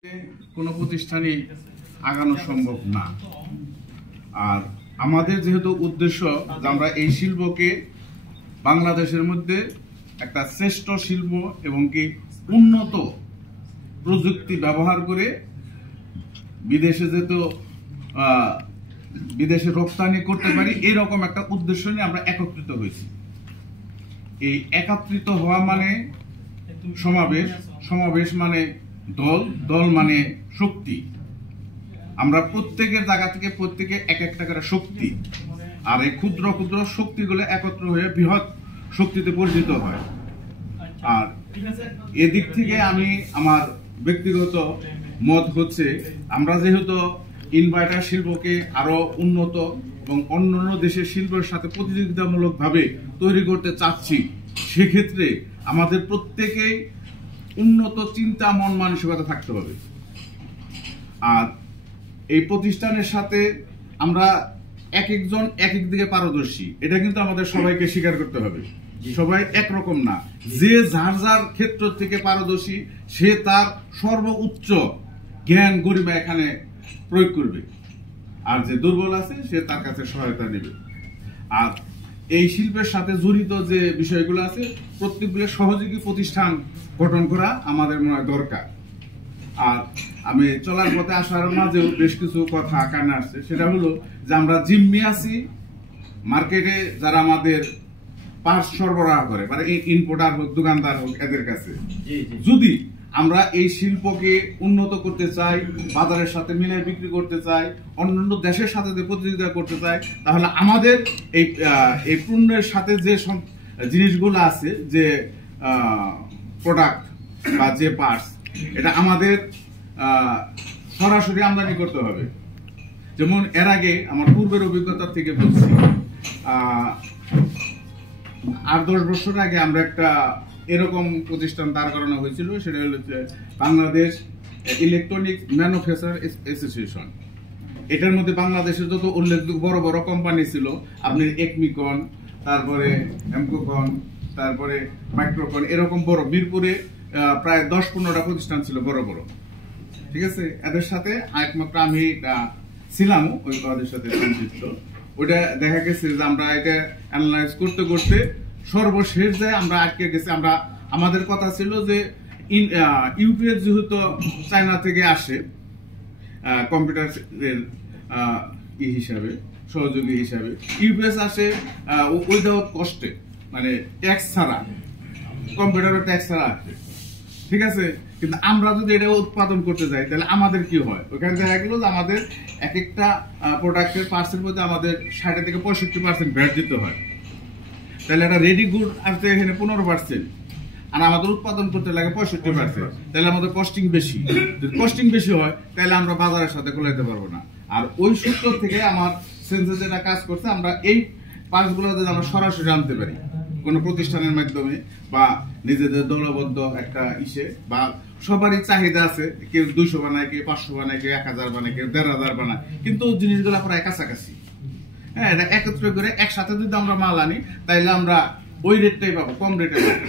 কোনো প্রতিষ্ঠানই আগানো সম্ভব না। আর আমাদের যেহেতু উদ্দেশ্য যে আমরা এই শিল্পকে বাংলাদেশের মধ্যে একটা শ্রেষ্ঠ শিল্প এবং কি উন্নত প্রযুক্তি ব্যবহার করে বিদেশে যেহেতু বিদেশে রপ্তানি করতে পারি, এরকম একটা উদ্দেশ্য নিয়ে আমরা একত্রিত হয়েছি। এই একত্রিত হওয়া মানে সমাবেশ, সমাবেশ মানে দল, দল মানে শক্তি। আমরা প্রত্যেকের জায়গা থেকে প্রত্যেকে এক একটা করে শক্তি, আর এই ক্ষুদ্র ক্ষুদ্র শক্তিগুলো একত্র হয়ে বৃহৎ শক্তিতে পরিণত হয়। আর এদিক থেকে আমি আমার ব্যক্তিগত মত হচ্ছে, আমরা যেহেতু ইনভার্টার শিল্পকে আরো উন্নত এবং অন্যান্য দেশের শিল্পের সাথে প্রতিযোগিতামূলকভাবে তৈরি করতে চাচ্ছি, সেক্ষেত্রে আমাদের প্রত্যেকেই উন্নত চিন্তা মন মানসিকতা থাকতে হবে। আর এই প্রতিষ্ঠানের সাথে আমরা এক একজন এক এক দিকে পারদর্শী, এটা কিন্তু আমাদের সবাইকে স্বীকার করতে হবে। সবাই একরকম না, যে যার যার ক্ষেত্র থেকে পারদর্শী সে তার সর্বোচ্চ জ্ঞান গরিমা এখানে প্রয়োগ করবে, আর যে দুর্বল আছে সে তার কাছে সহায়তা নেবে। আর এই শিল্পের সাথে জড়িত যে বিষয়গুলো আছে, প্রত্যেকগুলো সহযোগী প্রতিষ্ঠান গঠন করা আমাদের মনে হয় দরকার। আর আমি চলার পথে আসার মাঝেও বেশ কিছু কথা কানে আসছে, সেটা হলো যে আমরা জিম্মি আছি মার্কেটে যারা আমাদের পার্টস সরবরাহ করে, মানে ইনপোর্টার হোক দোকানদার হোক, এদের কাছে যদি আমরা এই শিল্পকে উন্নত করতে চাই, বাজারের সাথে মিলে বিক্রি করতে চাই, অন্যান্য দেশের সাথে যে প্রতিযোগিতা করতে চাই, তাহলে আমাদের এই পণ্যের সাথে যে জিনিসগুলো আছে, যে প্রোডাক্ট বা যে পার্টস, এটা আমাদের সরাসরি আমদানি করতে হবে। যেমন এর আগে আমার পূর্বের অভিজ্ঞতা থেকে বলছি, 8-10 বছর আগে আমরা একটা এরকম প্রতিষ্ঠান দাঁড় করানো হয়েছিল, সেটা হলো বাংলাদেশ ইলেকট্রনিক ম্যানুফ্যাকচারার অ্যাসোসিয়েশন। এটার মধ্যে বাংলাদেশের যত উল্লেখযোগ্য বড় বড় কোম্পানি ছিল, আপনি একমিকন, তারপরে এমকোকন, তারপরে মাইক্রোকন, এরকম বড় মিরপুরে প্রায় 10-15টা প্রতিষ্ঠান ছিল বড় বড়। ঠিক আছে, এদের সাথে একমাত্র আমি ছিলাম ওই ওদের সাথে সংযুক্ত। ওইটা দেখা গেছে যে আমরা এটা অ্যানালাইজ করতে করতে সর্বশেষ যায় আমরা আটকে গেছি। আমরা আমাদের কথা ছিল যে ইউপিএস যেহেতু চায়না থেকে আসে কম্পিউটারের হিসাবে, সহযোগী হিসাবে, ইউপিএস আসে উইদাউট কস্টে, মানে ট্যাক্স ছাড়া, কম্পিউটারও ট্যাক্স ছাড়া আসে। ঠিক আছে, কিন্তু আমরা যদি এটা উৎপাদন করতে যাই তাহলে আমাদের কি হয়, ওখানে দেখা গেল যে আমাদের এক একটা প্রোডাক্টের পার্সেন্ট মধ্যে আমাদের 60 থেকে 65% ভ্যাট দিতে হয়। তাহলে একটা রেডি গুড আসতে এখানে 15%, আর আমাদের উৎপাদন করতে লাগে 65%, তাহলে আমাদের কস্টিং বেশি। যদি কস্টিং বেশি হয় তাহলে আমরা বাজারের সাথে কোলাইতে পারবো না। আর ওই সূত্র থেকে আমার সেন্সে যেটা কাজ করছে, আমরা এই পার্টসগুলো যদি আমরা সরাসরি আনতে পারি কোনো প্রতিষ্ঠানের মাধ্যমে বা নিজেদের দলবদ্ধ একটা ইসে, বা সবারই চাহিদা আছে, কেউ 200 বানায়, কেউ 500 বানায়, কেউ 1000 বানায়, কেউ 1500 বানায়, কিন্তু জিনিসগুলো প্রায় কাছাকাছি। হ্যাঁ, এটা একত্র করে একসাথে যদি আমরা মাল আনি তাইলে আমরা ওই রেটটাই পাবো, কম রেটে পাবো।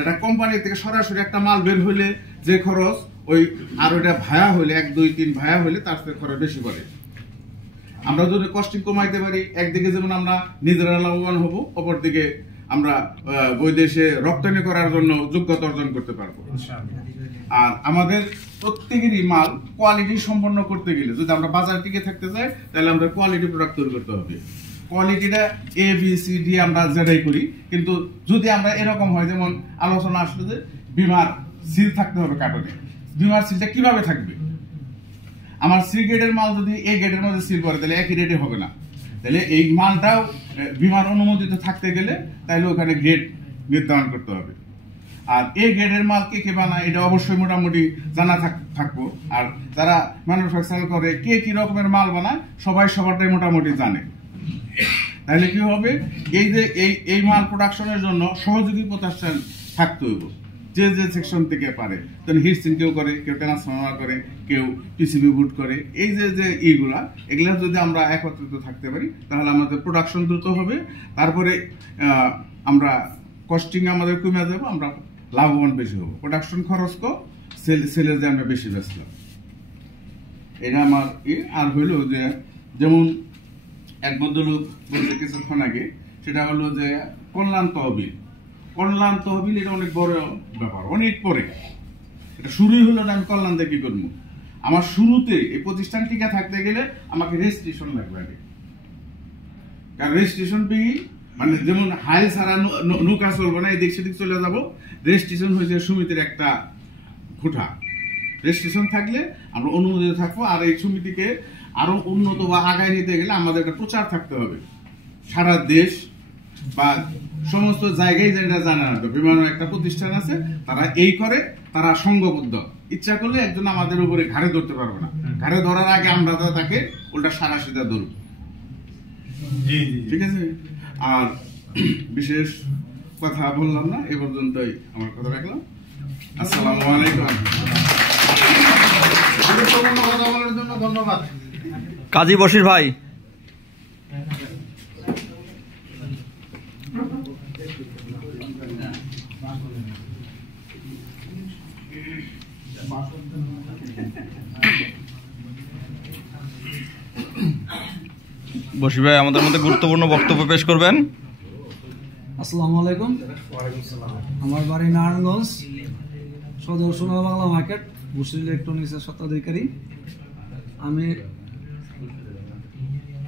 এটা কোম্পানি থেকে সরাসরি একটা মাল বের হইলে যে খরচ, ওই আর ওইটা ভায়া হইলে 1-2-3 ভায়া হইলে তার থেকে খরচ বেশি পড়ে। আমরা যদি কস্টিং কমাইতে পারি, একদিকে যেমন আমরা নিজেরা লাভবান হব, অপরদিকে আমরা ওই দেশে রপ্তানি করার জন্য যোগ্যতা অর্জন করতে পারবো। আর আমাদের প্রত্যেকেরই মাল কোয়ালিটি সম্পন্ন করতে গেলে, যদি আমরা বাজারে টিকে থাকতে চাই, তাহলে আমরা কোয়ালিটি প্রোডাক্ট তৈরি করতে হবে। কোয়ালিটিটা ABCD আমরা যেটাই করি, কিন্তু যদি আমরা এরকম হয়, যেমন আলোচনা আসলে যে বিমার সিল থাকতে হবে কার্টনে, বিমার সিলটা কিভাবে থাকবে? আমার সি গ্রেডের মাল যদি A গ্রেডের মধ্যে সিল করে, তাহলে একই রেটে হবে না। তাহলে এই মালটাও বিমার অনুমোদিত থাকতে গেলে তাহলে ওখানে গ্রেড নির্ধারণ করতে হবে। আর A গ্রেডের মাল কে কে বানায় এটা অবশ্যই মোটামুটি জানা থাকবো। আর যারা ম্যানুফ্যাকচার করে কে কি রকমের মাল বানায়, সবাই সবারটাই মোটামুটি জানে। তাহলে কি হবে, এই যে এই মাল প্রোডাকশনের জন্য সহযোগী প্রতিষ্ঠান থাকতে হইব, যে যে সেকশন থেকে পারে। হিটসিং কেউ করে, কেউ ট্রান্সফরমার করে, কেউ পিসিবি বুট করে। এই যে যে এগুলা যদি আমরা একত্রিত থাকতে পারি তাহলে আমাদের প্রোডাকশন দ্রুত হবে। তারপরে আমরা কস্টিং আমাদের কমে যাবো, আমরা লাভবান বেশি হবো। প্রোডাকশন খরচ সেলের যে আমরা বেশি বেচলাম, এটা আমার আর হইলো যে যেমন এক ভদ্রলোক বলতে কিছুক্ষণ আগে, সেটা হলো যে কল্যাণ তহবিল এটা অনেক বড় ব্যাপার, অনেক পরে এটা শুরুই হলো। আমি কল্যাণ দিয়ে কি করবো? আমার শুরুতে এই প্রতিষ্ঠান টিকা থাকতে গেলে আমাকে রেজিস্ট্রেশন লাগবে আগে, কারণ রেজিস্ট্রেশন মানে যেমন হাইল ছাড়া নৌকা চলবো না, এদিক সেদিক চলে যাবো। রেজিস্ট্রেশন হয়েছে সমিতির একটা খুঁটা, রেজিস্ট্রেশন থাকলে আমরা অনুমোদিত থাকবো। আর এই সমিতিকে আরো উন্নত বা আগায় নিতে গেলে আমাদের একটা প্রচার থাকতে হবে সারা দেশ বা সমস্ত জায়গায়, যেটা জানা রাখবে বিমানের একটা প্রতিষ্ঠান আছে, তারা এই করে, তারা সংঘবদ্ধ। ইচ্ছা করলে একজন আমাদের উপরে ঘাড়ে ধরতে পারবে না, ঘাড়ে ধরার আগে আমরা তাকে উল্টা সারা সিধা ধরব। ঠিক আছে, আর বিশেষ কথা বললাম না, এ পর্যন্তই আমার কথা রাখলাম। আসসালামু আলাইকুম। কথা বলার জন্য ধন্যবাদ। কাজী বশির ভাই, বশির ভাই আমাদের মধ্যে গুরুত্বপূর্ণ বক্তব্য পেশ করবেন। আসসালামু আলাইকুম। আমার বাড়ি নারায়ণগঞ্জ, সদর সোনার বাংলা মার্কেট, বশির ইলেকট্রনিক্সের স্বত্বাধিকারী আমি।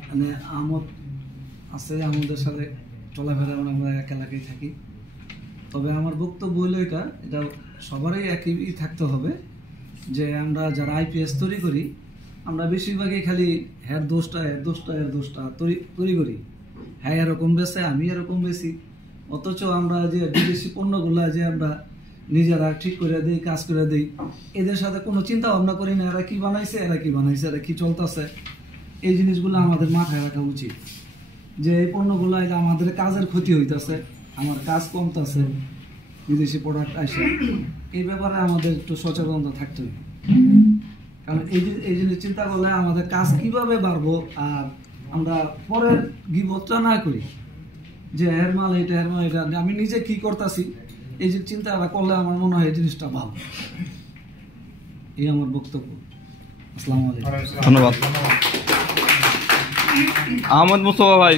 মানে আহমদ আছে, আমাদের সাথে চলাফেরা, আমরা এক এলাকায় থাকি। তবে আমার বক্তব্য হলো এটা সবারই একই থাকতে হবে যে আমরা যারা আইপিএস তৈরি করি, আমরা বেশিরভাগই খালি হ্যার দোষটা তৈরি করি। হ্যাঁ এরকম বেছে, আমি এরকম বেশি, অথচ আমরা যে বিদেশি পণ্যগুলা যে আমরা নিজেরা ঠিক করে দিই, কাজ করে দিই, এদের সাথে কোনো চিন্তা ভাবনা করি না এরা কি বানাইছে, এরা কি চলতেছে। এই জিনিসগুলো আমাদের মাথায় রাখা উচিত যে এই পণ্যগুলো আমাদের কাজের ক্ষতি হইতেছে, আমার কাজ কমতেছে বিদেশি প্রোডাক্ট আসে। এই ব্যাপারে আমাদের একটু সচেতনতা থাকতে হবে, কারণ এই জিনিস চিন্তা করলে আমাদের কাজ কিভাবে বাড়বো, আর আমরা পরের গিবতটা না করি যে এর মাল এটা, আমি নিজে কি করতেছি, এই যে চিন্তাটা করলে আমার মনে হয় এই জিনিসটা ভালো। এই আমার বক্তব্য। আসসালামু আলাইকুম। ধন্যবাদ। আহমদ মুস্তফা ভাই,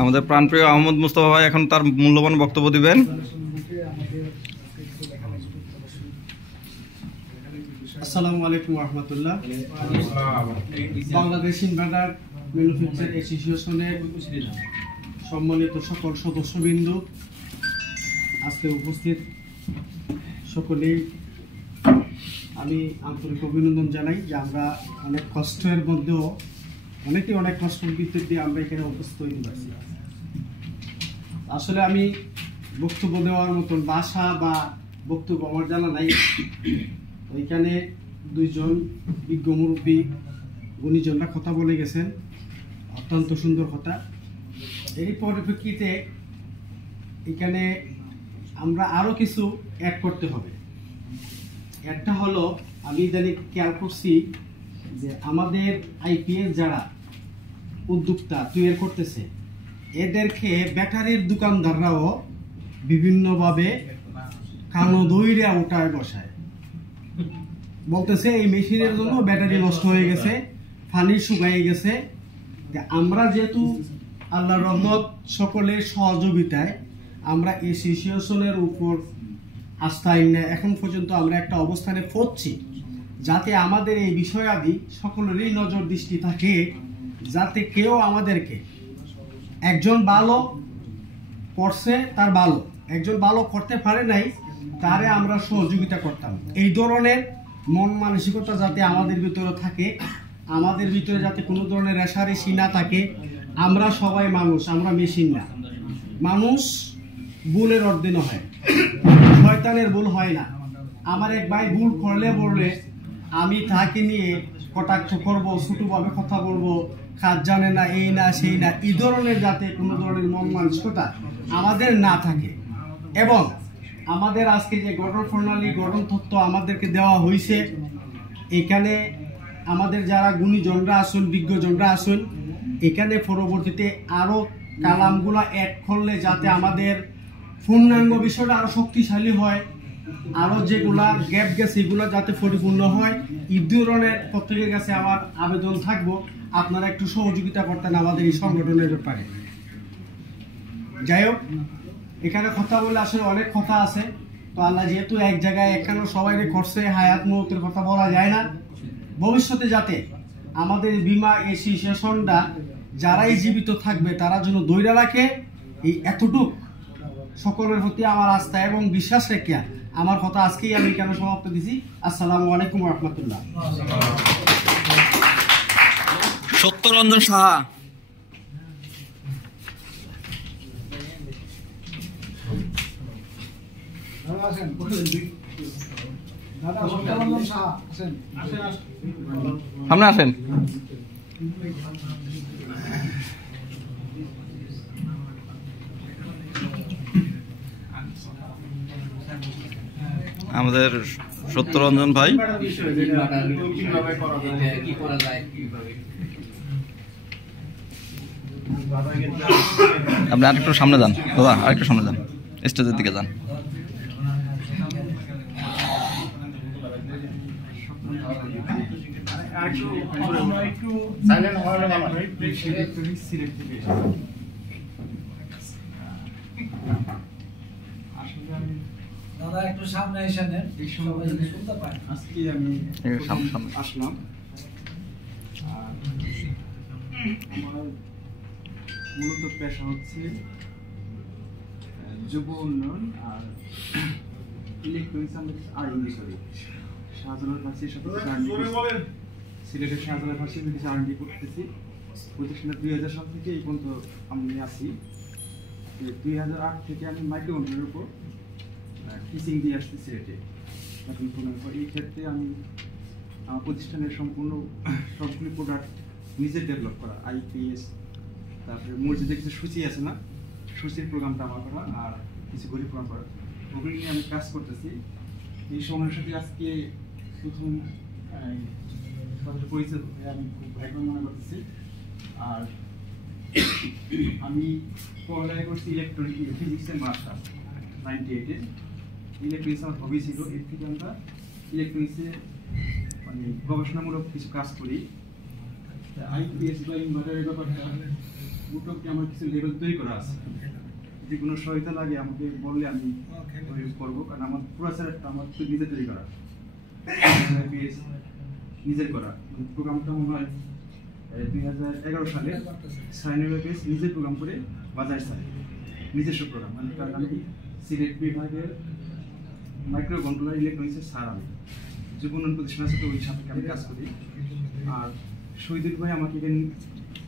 আমাদের প্রাণপ্রিয় আহমদ মুস্তফা ভাই এখন তার মূল্যবান বক্তব্য দিবেন। আসসালামু আলাইকুম রহমতুল্লাহ। বাংলাদেশ ইনভার্টার ম্যানুফ্যাকচার অ্যাসোসিয়েশনের সম্মানিত সকল সদস্যবৃন্দ, আজকে উপস্থিত সকলেই আমি আন্তরিক অভিনন্দন জানাই যে আমরা অনেক কষ্টের মধ্যেও অনেক কষ্টের ভিতর দিয়ে আমরা এখানে উপস্থিত হতে পারছি। আসলে আমি বক্তব্য দেওয়ার মতন ভাষা বা বক্তব্য আমার জানা নাই। ওইখানে দুইজন বিজ্ঞ মুরব্বী গুণীজনরা কথা বলে গেছেন, অত্যন্ত সুন্দর কথা। এই পরিপ্রেক্ষিতে এখানে আমরা আরও কিছু অ্যাড করতে হবে। একটা হলো, আমি ইদানিং খেয়াল করছি যে আমাদের আইপিএস যারা উদ্যোক্তা তৈরি করতেছে, এদেরকে ব্যাটারির দোকানদাররাও বিভিন্নভাবে কানো দইরা উঠায় বসায়, বলতেছে এই মেশিনের জন্য ব্যাটারি নষ্ট হয়ে গেছে, পানি শুকায় গেছে। আমরা যেহেতু আল্লাহর রহমত সকলের সহযোগিতায় আমরা অ্যাসোসিয়েশনের উপর আস্থায় এখন পর্যন্ত আমরা একটা অবস্থানে পৌঁছছি, যাতে আমাদের এই বিষয়াদি সকলেরই নজর দৃষ্টি থাকে, যাতে কেউ আমাদেরকে একজন ভালো করছে তার ভালো, একজন ভালো করতে পারে নাই তারে আমরা সহযোগিতা করতাম। এই ধরনের মন মানসিকতা যাতে আমাদের ভিতরে থাকে, আমাদের ভিতরে যাতে কোনো ধরনের রেশারেশি না থাকে। আমরা সবাই মানুষ, আমরা মেশিন না। মানুষ ভুলের অর্ধেন হয়, শয়তানের ভুল হয় না। আমার এক ভাই ভুল করলে বললে আমি তাকে নিয়ে কটাক্ষ করবো, ছোটভাবে কথা বলবো, কাজ জানে না, এই না সেই না, এই ধরনের যাতে কোনো ধরনের মন মানসিকতা আমাদের না থাকে। এবং আমাদের আজকে যে গঠন প্রণালী, গঠন তত্ত্ব আমাদেরকে দেওয়া হয়েছে, এখানে আমাদের যারা গুণীজনরা আসুন, বিজ্ঞজনরা আসুন, এখানে পরবর্তীতে আরও কালামগুলো অ্যাড করলে যাতে আমাদের পূর্ণাঙ্গ বিষয়টা আরও শক্তিশালী হয়, আরও যেগুলা গ্যাপ গেছে এগুলো যাতে পরিপূর্ণ হয়, এই ধরনের প্রত্যেকের কাছে আমার আবেদন থাকবো আপনারা একটু সহযোগিতা করতেন আমাদের এই সংগঠনের ব্যাপারে। যাই হোক, এখানে কথা বলে আসলে অনেক কথা আছে, তো আল্লাহ যেহেতু এক জায়গায় এখানে সবাই করছে, হায়াত মৌতের কথা বলা যায় না। ভবিষ্যতে যাতে আমাদের বিমা এসি সেশনটা যারাই জীবিত থাকবে তারা যেন দৈরা রাখে, এই এতটুক সকলের প্রতি আমার আস্থা এবং বিশ্বাস রেখে আমার কথা আজকেই আমি কেন সমাপ্ত দিছি। আসসালামু আলাইকুম ওয়া রাহমাতুল্লাহ। সত্যরঞ্জন সাহা। সামনে আসেন। আমাদের সত্যরঞ্জন ভাই, আপনি আরেকটু সামনে যান দাদা, আরেকটু সামনে যান, স্টেজের দিকে যান। দাদা একটু সামনে এসে নেন, সবাই যেন শুনতে পায়। আজকে আমি সামনে আসলাম, আমার মূলত পেশা হচ্ছে যুব উন্নয়ন আর ইলেকট্রনিক্স আর ইংলিশারি। শাহজালাল ভার্সিটির সাথে সিলেটের শাহজালাল ভার্সিটির কিছু R&D করতেছি। প্রতিষ্ঠানটা 2000 সাল থেকে এই পর্যন্ত আমি আছি। 2008 থেকে আমি মাইক্রোকন্ট্রোলের উপর টিচিং দিয়ে আসছি সিলেটে। এখন এই ক্ষেত্রে আমি আমার প্রতিষ্ঠানের সবগুলি প্রোডাক্ট নিজে ডেভেলপ করা, IPS, তারপরে মসজিদে কিছু সূচি আছে না, সূচির প্রোগ্রামটা আমার করা, আর কিছু গরিব প্রোগ্রাম করা, ওগুলি নিয়ে আমি কাজ করতেছি। এই সময়ের সাথে আজকে প্রথম পরিচয় আমি খুব ভাগ্য মনে করতেছি। আর আমি পড়ালেখা করছি ইলেকট্রনিক ফিজিক্সের মাস্টার 98-এ। ইলেকট্রনিক্স আমার হবি ছিল, এর থেকে আমরা ইলেকট্রনিক্সে মানে গবেষণামূলক কিছু কাজ করি। IPS বা ইনভার্টারের ব্যাপারটা মোটামুটি আমার কিছু লেভেল তৈরি করা আছে। যদি কোনো সহায়তা লাগে আমাকে বললে আমি করবো, কারণ আমার পুরো স্যারটা আমার নিজে তৈরি করা, IPS নিজের করা। প্রোগ্রামটা মনে হয় 2011 সালে সাইনের IPS নিজের প্রোগ্রাম করে বাজার স্যার নিজস্ব প্রোগ্রাম, মানে কারণ আমি সিলেট বিভাগের মাইক্রো কন্ট্রোলার ইলেকট্রনিক্সের স্যার। আমি যুব উন্নয়ন প্রতিষ্ঠানের সাথে ওই সাথে আমি কাজ করি। আর শহীদুল ভাই আমাকে এখানে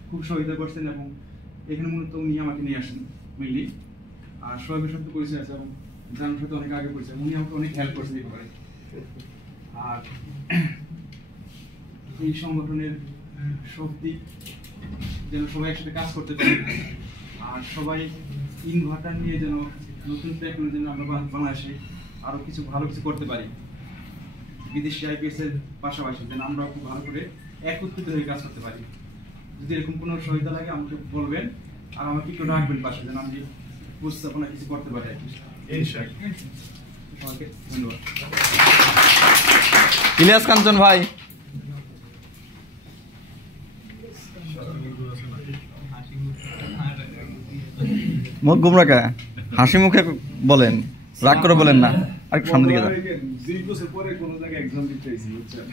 খুব সহায়তা করছেন এবং এখানে মূলত উনি আমাকে নিয়ে আসেন মেনলি। আর সোহাবের সাথে পরিচয় আছে এবং জানার সাথে অনেক আগে পরিচয়, উনি আমাকে অনেক হেল্প করছেন এই ব্যাপারে। আর এই সংগঠনের সব দিক যেন সবাই একসাথে কাজ করতে পারে, আর সবাই ইনভার্টার নিয়ে যেন নতুন টেকনোলজি যেন আমরা বাংলাদেশে আরও কিছু ভালো কিছু করতে পারি। বিদেশি IPS এর পাশাপাশি যেন আমরা খুব ভালো করে একত্রিত হয়ে কাজ করতে পারি। যদি এরকম কোনো সহায়তা লাগে আমাকে বলবেন, আর আমাকে একটু রাখবেন পাশে, যেন আমি উপস্থাপনা কিছু করতে পারি। সবাইকে ধন্যবাদ। ইলিয়াস কাঞ্চন ভাই। মুখ গুমরা কে, হাসি মুখে বলেন, রাগ করে বলেন না, আর একটু সামনে দিকে যান। 2 বছর পরে কোন জায়গায় এক্সাম দিতে চাইছি, বুঝছেন?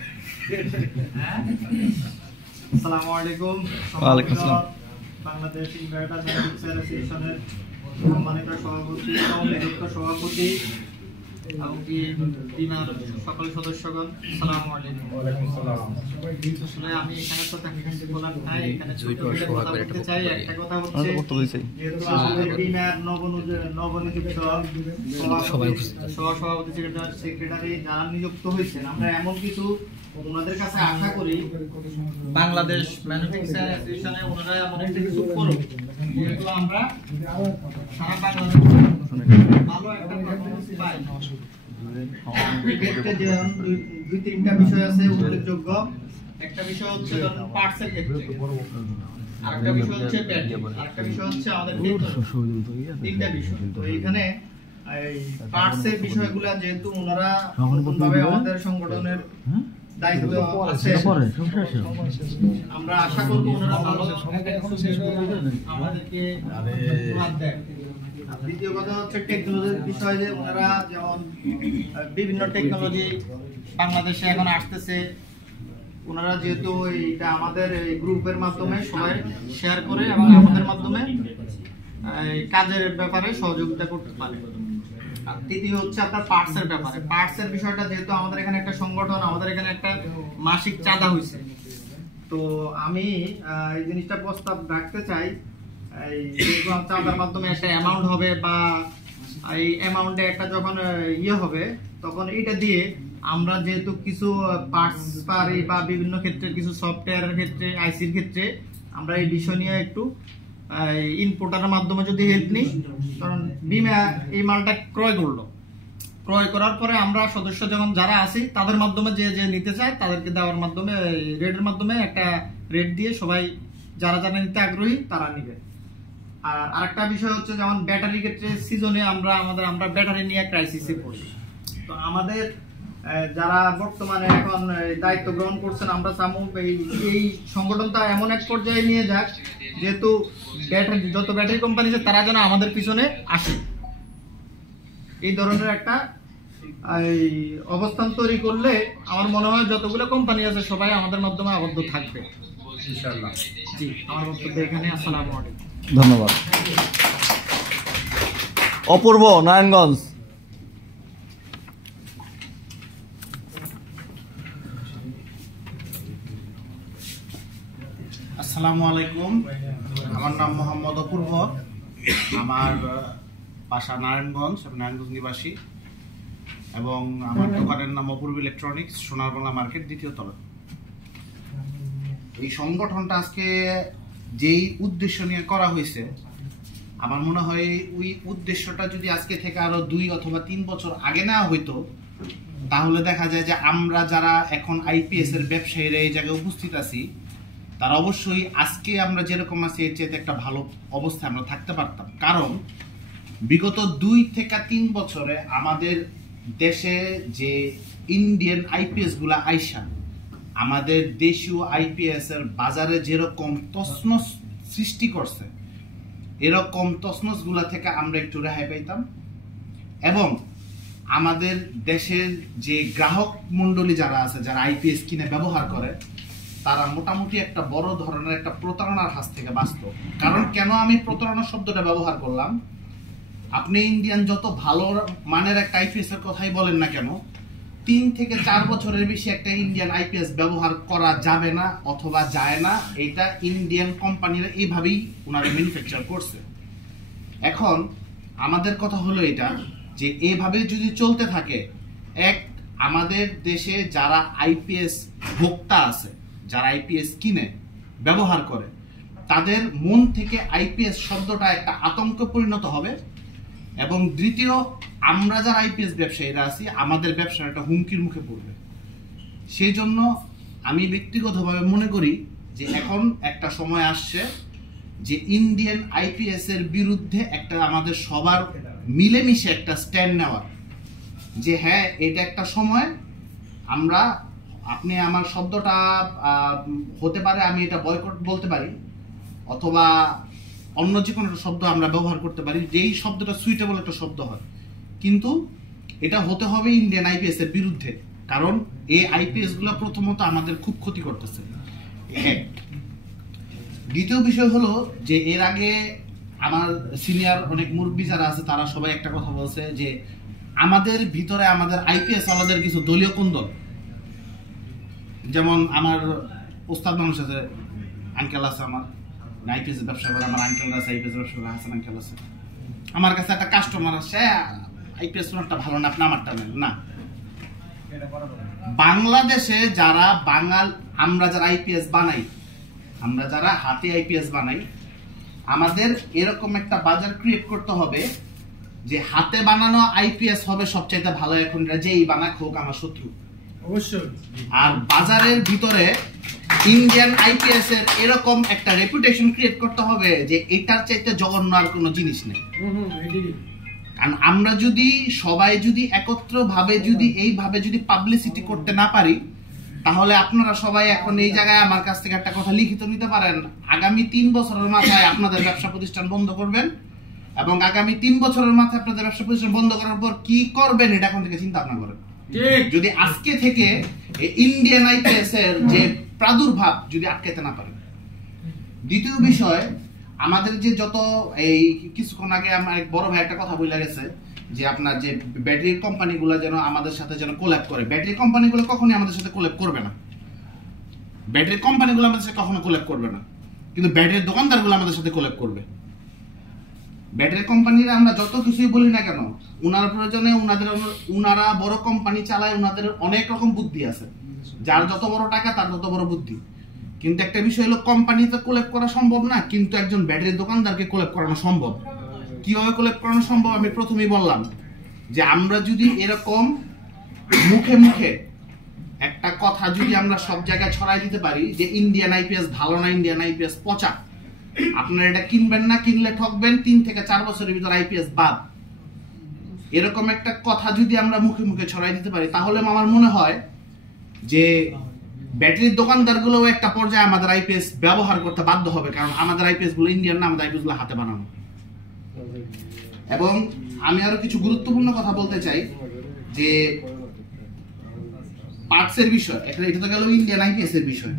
আসসালামু আলাইকুম। ওয়ালাইকুম আসসালাম। বাংলাদেশ ইনভার্টার ম্যানুফ্যাকচারার অ্যাসোসিয়েশনের সম্মানিত সভাপতি, নিযুক্ত সভাপতি এবং বিমার সকল সদস্যগণ, আসসালামু আলাইকুম। আসলে আমি এখানে তো বলার নাই, এখানে ছোট করে কথা বলতে চাই। একটা কথা হচ্ছে, যেহেতু আমাদের বিমার নবনিযুক্ত সভাপতি, সেক্রেটারি যারা নিযুক্ত হয়েছেন, আমরা এমন কিছু ওনাদের কাছে আশা করি বাংলাদেশ ম্যানুফ্যাকচারার অ্যাসোসিয়েশনে ওনারা এমন একটা কিছু করুন, যেহেতু আমরা সারা বাংলাদেশে ভালো একটা পারফরমেন্স পাই। এক্ষেত্রে যে দুই তিনটা বিষয় আছে উল্লেখযোগ্য। একটা বিষয় হচ্ছে ধরুন পার্টসের ক্ষেত্রে, আরেকটা বিষয় হচ্ছে ব্যাটারি, আরেকটা বিষয় হচ্ছে আমাদের তিনটা বিষয়। তো এইখানে এই পার্টসের বিষয়গুলো যেহেতু ওনারা নতুনভাবে আমাদের সংগঠনের দায়িত্ব আছে, আমরা আশা করব ওনারা ভালো আমাদেরকে বাদ দেন। দ্বিতীয় কথা হচ্ছে টেকনোলজির বিষয়, যে ওনারা যেমন বিভিন্ন টেকনোলজি বাংলাদেশে এখন আসতেছে, ওনারা যেহেতু এইটা আমাদের এই গ্রুপের মাধ্যমে সবাই শেয়ার করে এবং আমাদের মাধ্যমে কাজের ব্যাপারে সহযোগিতা করতে পারে। আর তৃতীয় হচ্ছে আপনার পার্টসের ব্যাপারে। পার্টসের বিষয়টা যেহেতু আমাদের এখানে একটা সংগঠন, আমাদের এখানে একটা মাসিক চাঁদা হয়েছে, তো আমি এই জিনিসটা প্রস্তাব রাখতে চাই, এই চাঁদার মাধ্যমে একটা অ্যামাউন্ট হবে বা এই অ্যামাউন্টে একটা যখন ইয়ে হবে তখন এটা দিয়ে আমরা যেহেতু কিছু পার্টস পারি বা বিভিন্ন ক্ষেত্রে কিছু সফটওয়্যারের ক্ষেত্রে, আইসির ক্ষেত্রে আমরা এই বিষয় নিয়ে একটু ইনপুটারের মাধ্যমে যদি হেল্প নিই, কারণ বিমা এই মালটা ক্রয় করলো, ক্রয় করার পরে আমরা সদস্য যখন যারা আছি তাদের মাধ্যমে যে যে নিতে চায় তাদেরকে দেওয়ার মাধ্যমে রেটের মাধ্যমে একটা রেট দিয়ে সবাই যারা যারা নিতে আগ্রহী তারা নিবে। আর আরেকটা বিষয় হচ্ছে যেমন ব্যাটারি ক্ষেত্রে সিজনে আমরা ব্যাটারি নিয়ে ক্রাইসিসে পড়ি। তো আমাদের যারা বর্তমানে এখন দায়িত্ব গ্রহণ করছেন, আমরা চামু এই সংগঠনটা এমন এক পর্যায়ে নিয়ে যাক যেহেতু যত ব্যাটারি কোম্পানি আছে তারা যেন আমাদের পিছনে আসে, এই ধরনের একটা অবস্থান তৈরি করলে আমার মনে হয় যতগুলো কোম্পানি আছে সবাই আমাদের মাধ্যমে আবদ্ধ থাকবে ইনশাআল্লাহ। জি, আমার বক্তব্য এখানে। আসসালামু আলাইকুম, ধন্যবাদ। অপূর্ব, নারায়ণগঞ্জ। আসসালামু আলাইকুম, আমার নাম মোহাম্মদ অপূর্ব, আমার বাসা নারায়ণগঞ্জ, আমি নারায়ণগঞ্জ নিবাসী এবং আমার দোকানের নাম অপূর্ব ইলেকট্রনিক্স, সোনারবাংলা মার্কেট, 2য় তলা। এই সংগঠনটা আজকে যেই উদ্দেশ্য নিয়ে করা হয়েছে, আমার মনে হয় ওই উদ্দেশ্যটা যদি আজকে থেকে আরো 2 অথবা 3 বছর আগে নেওয়া হইতো, তাহলে দেখা যায় যে আমরা যারা এখন আইপিএস এর ব্যবসায়ীরা এই জায়গায় উপস্থিত আছি, তারা অবশ্যই আজকে আমরা যেরকম আছি এর চেয়ে একটা ভালো অবস্থায় আমরা থাকতে পারতাম। কারণ বিগত 2 থেকে 3 বছরে আমাদের দেশে যে ইন্ডিয়ান আইপিএস গুলা আইসা আমাদের দেশীয় আইপিএস এর বাজারে যেরকম তছনছ সৃষ্টি করছে, এরকম তছনছ গুলা থেকে আমরা একটু রেহাই পাইতাম এবং আমাদের দেশের যে গ্রাহক মন্ডলী যারা আছে, যারা আইপিএস কিনে ব্যবহার করে, তারা মোটামুটি একটা বড় ধরনের একটা প্রতারণার হাত থেকে বাঁচত। কারণ কেন আমি প্রতারণা শব্দটা ব্যবহার করলাম, আপনি ইন্ডিয়ান যত ভালো মানের একটা আইপিএস এর কথাই বলেন না কেন, 3 থেকে 4 বছরের বেশি একটা ইন্ডিয়ান আইপিএস ব্যবহার করা যাবে না অথবা যায় না। এটা ইন্ডিয়ান কোম্পানিরা এইভাবেই ওনারা ম্যানুফ্যাকচার করছে। এখন আমাদের কথা হলো এটা যে এইভাবে যদি চলতে থাকে, আমাদের দেশে যারা আইপিএস ভোক্তা আছে, যারা আইপিএস কিনে ব্যবহার করে, তাদের মন থেকে আইপিএস শব্দটা একটা আতঙ্কে পরিণত হবে এবং দ্বিতীয়, আমরা যারা আইপিএস ব্যবসায়ীরা আছি, আমাদের ব্যবসার একটা হুমকির মুখে পড়বে। সেই জন্য আমি ব্যক্তিগতভাবে মনে করি যে এখন একটা সময় আসছে যে ইন্ডিয়ান আইপিএস এর বিরুদ্ধে একটা আমাদের সবার মিলেমিশে একটা স্ট্যান্ড নেওয়ার, যে হ্যাঁ এটা একটা সময় আমরা, আপনি আমার শব্দটা হতে পারে আমি এটা বয়কট বলতে পারি অথবা অন্য যে কোনো একটা শব্দ আমরা ব্যবহার করতে পারি, যেই শব্দটা সুইটেবল একটা শব্দ হয়, কিন্তু এটা হতে হবে ইন্ডিয়ান আইপিএস এর বিরুদ্ধে। কারণ এই আইপিএস গুলো প্রথমত আমাদের খুব ক্ষতি করতেছে। দ্বিতীয় বিষয় হলো যে এর আগে আমার সিনিয়র অনেক মুরব্বী যারা আছে তারা সবাই একটা কথা বলছে যে আমাদের ভিতরে আমাদের আইপিএস আলাদের কিছু দলীয় কুন্দল, যেমন আমার ওস্তাদ মানুষ আছে, আঙ্কেল আছে, আমার আইপিএস ব্যবসা করে, আমার আঙ্কেল আছে আইপিএস ব্যবসা করে, হাসান আঙ্কেল আছে। আমার কাছে একটা কাস্টমার আসে, আইপিএস একটা ভালো না, আপনি আমারটা নেন না। বাংলাদেশে যারা আমরা যারা আইপিএস বানাই, আমরা যারা হাতে আইপিএস বানাই, আমাদের এরকম একটা বাজার ক্রিয়েট করতে হবে যে হাতে বানানো আইপিএস হবে সবচাইতে ভালো, এখন এটা যেই বানাক হোক আমার শত্রু অবশ্যই। আর বাজারের ভিতরে ইন্ডিয়ান আইপিএস এর এরকম একটা রেপুটেশন ক্রিয়েট করতে হবে যে এটার চাইতে জঘন্য আর কোনো জিনিস নেই। কারণ আমরা যদি সবাই যদি একত্র ভাবে যদি এইভাবে যদি পাবলিসিটি করতে না পারি, তাহলে আপনারা সবাই এখন এই জায়গায় আমার কাছ থেকে একটা কথা লিখিত নিতে পারেন, আগামী 3 বছরের মাথায় আপনাদের ব্যবসা প্রতিষ্ঠান বন্ধ করবেন, এবং আগামী 3 বছরের মাথায় আপনাদের ব্যবসা প্রতিষ্ঠান বন্ধ করার পর কি করবেন এটা এখন থেকে চিন্তা ভাবনা করেন। যদি আজকে থেকে ইন্ডিয়ান আইপিএস এর যে প্রাদুর্ভাব যদি আটকাতে না পারে। দ্বিতীয় বিষয়, আমাদের যে যত এই কিছুক্ষণ আগে আমার এক বড় ভাই একটা কথা বলে গেছে যে আপনার যে ব্যাটারি কোম্পানিগুলো যেন আমাদের সাথে যেন কোল্যাব করে। ব্যাটারি কোম্পানিগুলো কখনোই আমাদের সাথে কোল্যাব করবে না, ব্যাটারি কোম্পানিগুলো আমাদের সাথে কখনো কোল্যাব করবে না, কিন্তু ব্যাটারির দোকানদারগুলো আমাদের সাথে কোল্যাব করবে। ব্যাটারি কোম্পানিরা আমরা যত কিছুই বলি না কেন, উনার প্রয়োজনে উনারা বড় কোম্পানি চালায়, উনাদের অনেক রকম বুদ্ধি আছে, যার যত বড় টাকা তার তত বড় বুদ্ধি। কিন্তু একটা বিষয় হলো কোম্পানিতে কোল্যাব করা সম্ভব না, কিন্তু একজন ব্যাটারির দোকানদারকে কোল্যাব করানো সম্ভব। কিভাবে কোল্যাব করানো সম্ভব আমি প্রথমেই বললাম যে আমরা যদি এরকম মুখে মুখে একটা কথা যদি আমরা সব জায়গায় ছড়াই দিতে পারি যে ইন্ডিয়ান আইপিএস ভালো না, ইন্ডিয়ান আইপিএস পচা, আপনারা এটা কিনবেন না, কিনলে ঠকবেন, 3 থেকে 4 বছরের ভিতর আইপিএস বাদ, এরকম একটা কথা যদি আমরা মুখে মুখে ছড়াই দিতে পারি, তাহলে আমার মনে হয় যে ব্যাটারির দোকানদারগুলো একটা পর্যায়ে আমাদের আইপিএস ব্যবহার করতে বাধ্য হবে, কারণ আমাদের আইপিএস গুলো ইন্ডিয়ান না, আমাদের আইপিএস গুলো হাতে বানানো। এবং আমি আরো কিছু গুরুত্বপূর্ণ কথা বলতে চাই যে পার্টসের বিষয়, এটা তো গেল ইন্ডিয়ান আইপিএস এর বিষয়।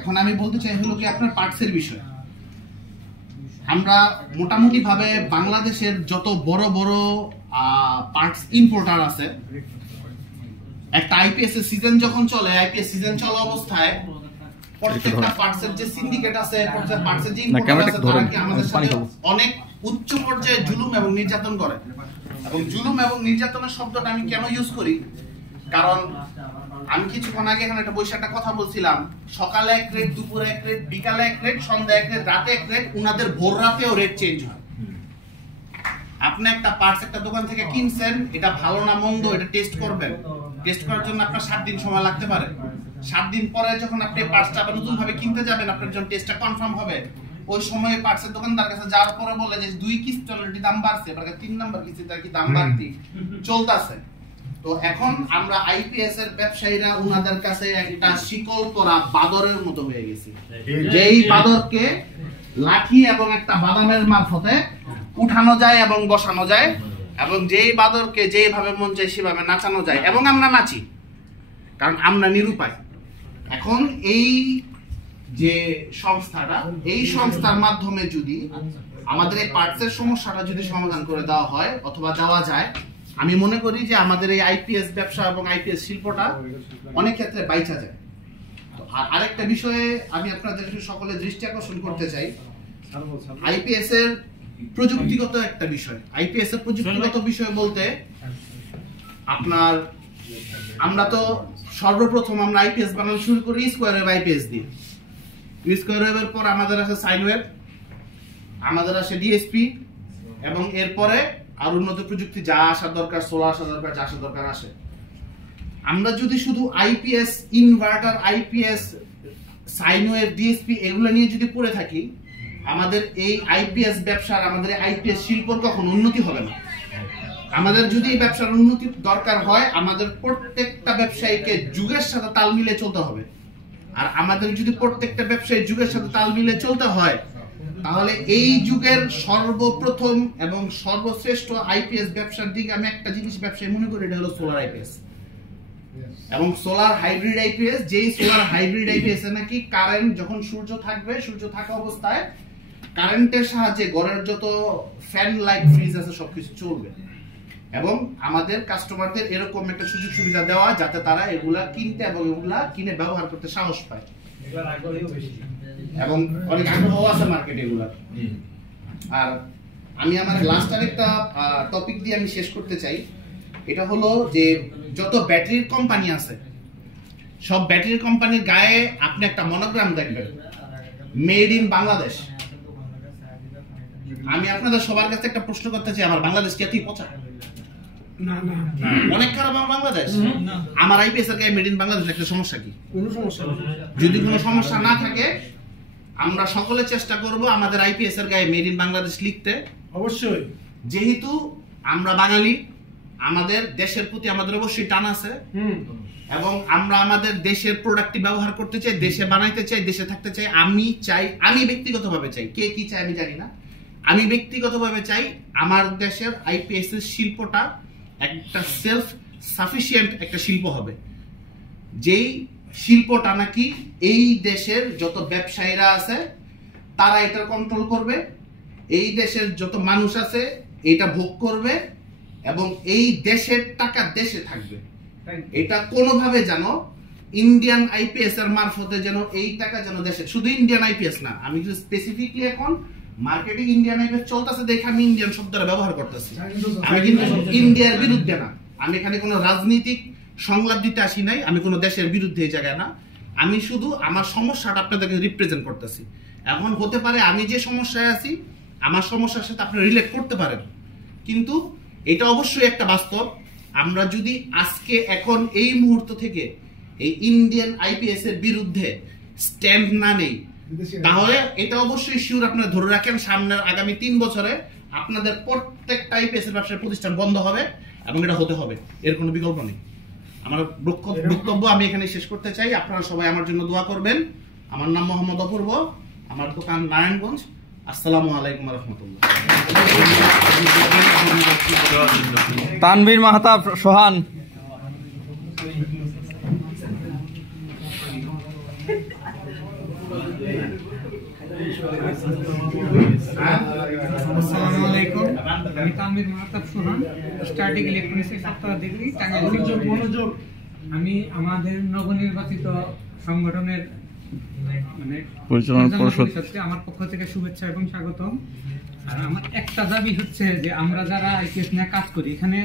এখন আমি বলতে চাই হলো কি আপনার পার্টসের বিষয়। আমরা মোটামুটি ভাবে বাংলাদেশের যত বড় বড় পার্টস ইম্পোর্টার আছে, একটা আইপিএস এর সিজন যখন চলে, আইপিএস সিজন চলা অবস্থায় প্রত্যেকটা পার্টসের যে সিন্ডিকেট আছে, প্রত্যেকটা পার্টসের যে ইম্পোর্টার আছে, তারা কি আমাদের সাথে অনেক উচ্চ পর্যায়ে জুলুম এবং নির্যাতন করে। এবং জুলুম এবং নির্যাতনের শব্দটা আমি কেন ইউজ করি, কারণ আমি কিছুক্ষণ আগে এখানে একটা বৈশাখটা কথা বলছিলাম, সকালে এক রেট, দুপুরে এক রেট, বিকালে এক রেট, সন্ধ্যা এক রেট, রাতে এক রেট, উনাদের ভোর রাতেও রেট চেঞ্জ হয়। আপনি একটা পার্টস একটা দোকান থেকে কিনছেন, এটা ভালো না মন্দ এটা টেস্ট করবেন, টেস্ট করার জন্য আপনার 7 দিন সময় লাগতে পারে। 7 দিন পরে যখন আপনি পার্টসটা আবার নতুন ভাবে কিনতে যাবেন, আপনার যখন টেস্টটা কনফার্ম হবে, ওই সময় পার্টসের দোকানদার কাছে যাওয়ার পরে বলে যে 2 কিস্তি অলরেডি দাম বাড়ছে, এবার 3 নাম্বার কিস্তিতে কি দাম বাড়তি চলতেছে। তো এখন আমরা আইপিএস এর ব্যবসায়ীরা উনাদের কাছে একটা শিকল পরা বাদরের মতো হয়ে গেছে, যেই বাদরকে লাঠি এবং একটা বাদামের মারফতে উঠানো যায় এবং বসানো যায়, এবং যেই বাদরকে যেভাবে মন চায় সেভাবে নাচানো যায়, এবং আমরা নাচি কারণ আমরা নিরুপায়। এখন এই যে সংস্থাটা, এই সংস্থার মাধ্যমে যদি আমাদের এই পার্টসের সমস্যাটা যদি সমাধান করে দেওয়া হয় অথবা দেওয়া যায়, আমি মনে করি যে আমাদের এই আইপিএস ব্যবসা এবং আইপিএস শিল্পটা অনেক ক্ষেত্রে বাইচা যায়। আর আরেকটা বিষয়ে আমি আপনাদের সকলে দৃষ্টি আকর্ষণ করতে চাই, আইপিএস এর প্রযুক্তিগত একটা বিষয়। আইপিএস এর প্রযুক্তিগত বিষয় বলতে আপনার আমরা তো সর্বপ্রথম আমরা আইপিএস বানানো শুরু করি স্কয়ার ওয়েভ আইপিএস দিয়ে। স্কয়ার ওয়েভের পর আমাদের আছে সাইন ওয়েভ, আমাদের আছে ডিএসপি, এবং এরপরে আর উন্নত প্রযুক্তি যা আসা দরকার, সোলার আসা দরকার, যা আসা দরকার আসে। আমরা যদি শুধু IPS inverter, IPS sine wave, DSP এগুলো নিয়ে যদি পড়ে থাকি, আমাদের এই আইপিএস ব্যবসার, আমাদের আইপিএস শিল্পর কখনো উন্নতি হবে না। আমাদের যদি এই ব্যবসার উন্নতি দরকার হয়, আমাদের প্রত্যেকটা ব্যবসায়ীকে যুগের সাথে তাল মিলে চলতে হবে। আর আমাদের যদি প্রত্যেকটা ব্যবসায়ী যুগের সাথে তাল মিলে চলতে হয়, তাহলে এই যুগের সর্বপ্রথম এবং সর্বশ্রেষ্ঠ আইপিএস ব্যবসার দিকে আমি একটা জিনিস ব্যবসায়ী মনে করি, এটা হলো সোলার আইপিএস এবং সোলার হাইব্রিড আইপিএস। যেই সোলার হাইব্রিড আইপিএস এ নাকি কারেন্ট যখন সূর্য থাকবে, সূর্য থাকা অবস্থায় কারেন্টের সাহায্যে ঘরের যত ফ্যান, লাইট, ফ্রিজ আছে সবকিছু চলবে, এবং আমাদের কাস্টমারদের এরকম একটা সুযোগ সুবিধা দেওয়া যাতে তারা এগুলা কিনতে এবং এগুলা কিনে ব্যবহার করতে সাহস পায়, এবং অনেক আগ্রহ আছে মার্কেটে এগুলা। আর আমি আমার লাস্ট আরেকটা টপিক দিয়ে আমি শেষ করতে চাই, এটা হলো যে যত ব্যাটারির কোম্পানি আছে, সব ব্যাটারি কোম্পানির গায়ে আপনি একটা মনোগ্রাম দেখবেন, মেড ইন বাংলাদেশ। আমি আপনাদের সবার কাছে একটা প্রশ্ন করতে চাই, আমার বাংলাদেশ কি এতই পচা? অনেক খারাপ আমার বাংলাদেশ। আমার আইপিএস এর গায়ে মেড ইন বাংলাদেশ একটা সমস্যা কি? কোনো সমস্যা নেই। যদি কোনো সমস্যা না থাকে আমরা সকলে চেষ্টা করব আমাদের আইপিএস এর গায়ে মেড ইন বাংলাদেশ লিখতে। অবশ্যই। যেহেতু আমরা বাঙালি, আমাদের দেশের প্রতি আমাদের অবশ্যই টান আছে এবং আমরা আমাদের দেশের প্রোডাক্টটি ব্যবহার করতে চাই, দেশে বানাইতে চাই, দেশে থাকতে চাই। আমি ব্যক্তিগতভাবে চাই, কে কি চাই আমি জানি না, আমি ব্যক্তিগতভাবে চাই আমার দেশের আইপিএস এর শিল্পটা একটা সেলফ সাফিসিয়েন্ট একটা শিল্প হবে, যেই শিল্পটা নাকি এই দেশের যত ব্যবসায়ীরা আছে তারা এটা কন্ট্রোল করবে, এই দেশের যত মানুষ আছে এটা ভোগ করবে এবং এই দেশের টাকা দেশে থাকবে। এটা কোনোভাবে যেন ইন্ডিয়ান আইপিএস এর মারফতে যেন এই টাকা যেন দেশে, শুধু ইন্ডিয়ান আইপিএস না, আমি যদি স্পেসিফিকলি এখন মার্কেটে ইন্ডিয়ান আইপিএস চলতেছে দেখে আমি ইন্ডিয়ান শব্দটা ব্যবহার করতেছি। আমি কিন্তু ইন্ডিয়ার বিরুদ্ধে না, আমি এখানে কোনো রাজনৈতিক সংলাপ দিতে আসি নাই, আমি কোনো দেশের বিরুদ্ধে এই জায়গায় না, আমি শুধু আমার সমস্যাটা আপনাদেরকে রিপ্রেজেন্ট করতেছি। এখন হতে পারে আমি যে সমস্যায় আছি আমার সমস্যার সাথে আপনারা রিলেট করতে পারেন, কিন্তু এটা অবশ্যই একটা বাস্তব। আমরা যদি আজকে এখন এই মুহূর্ত থেকে এই ইন্ডিয়ান আইপিএস এর বিরুদ্ধে স্ট্যান্ড না নেই, তাহলে এটা অবশ্যই শিওর আপনারা ধরে রাখেন সামনের আগামী 3 বছরে আপনাদের প্রত্যেকটা আইপিএস এর ব্যবসার প্রতিষ্ঠান বন্ধ হবে এবং এটা হতে হবে, এর কোনো বিকল্প নেই। আমার বক্তব্য আমি এখানে শেষ করতে চাই। আপনারা সবাই আমার জন্য দোয়া করবেন। আমার নাম মোহাম্মদ অপূর্ব, আমার দোকান নারায়ণগঞ্জ। আসসালামু আলাইকুম ওয়া রাহমাতুল্লাহ। তানভীর মাহতাব সোহান। আসসালামু আলাইকুম, আমি তানভীর মাহতাব সোহান, স্টার্টিং ইলেকট্রনিক্সের সপ্তাহ ডিগ্রি টাঙ্গাইল। আমি আমাদের নবনির্বাচিত সংগঠনের পরিচালনা পরিষদ আমার পক্ষ থেকে শুভেচ্ছা এবং স্বাগতম। আর আমার একটা দাবি হচ্ছে যে আমরা যারা আইপিএস নিয়ে কাজ করি, এখানে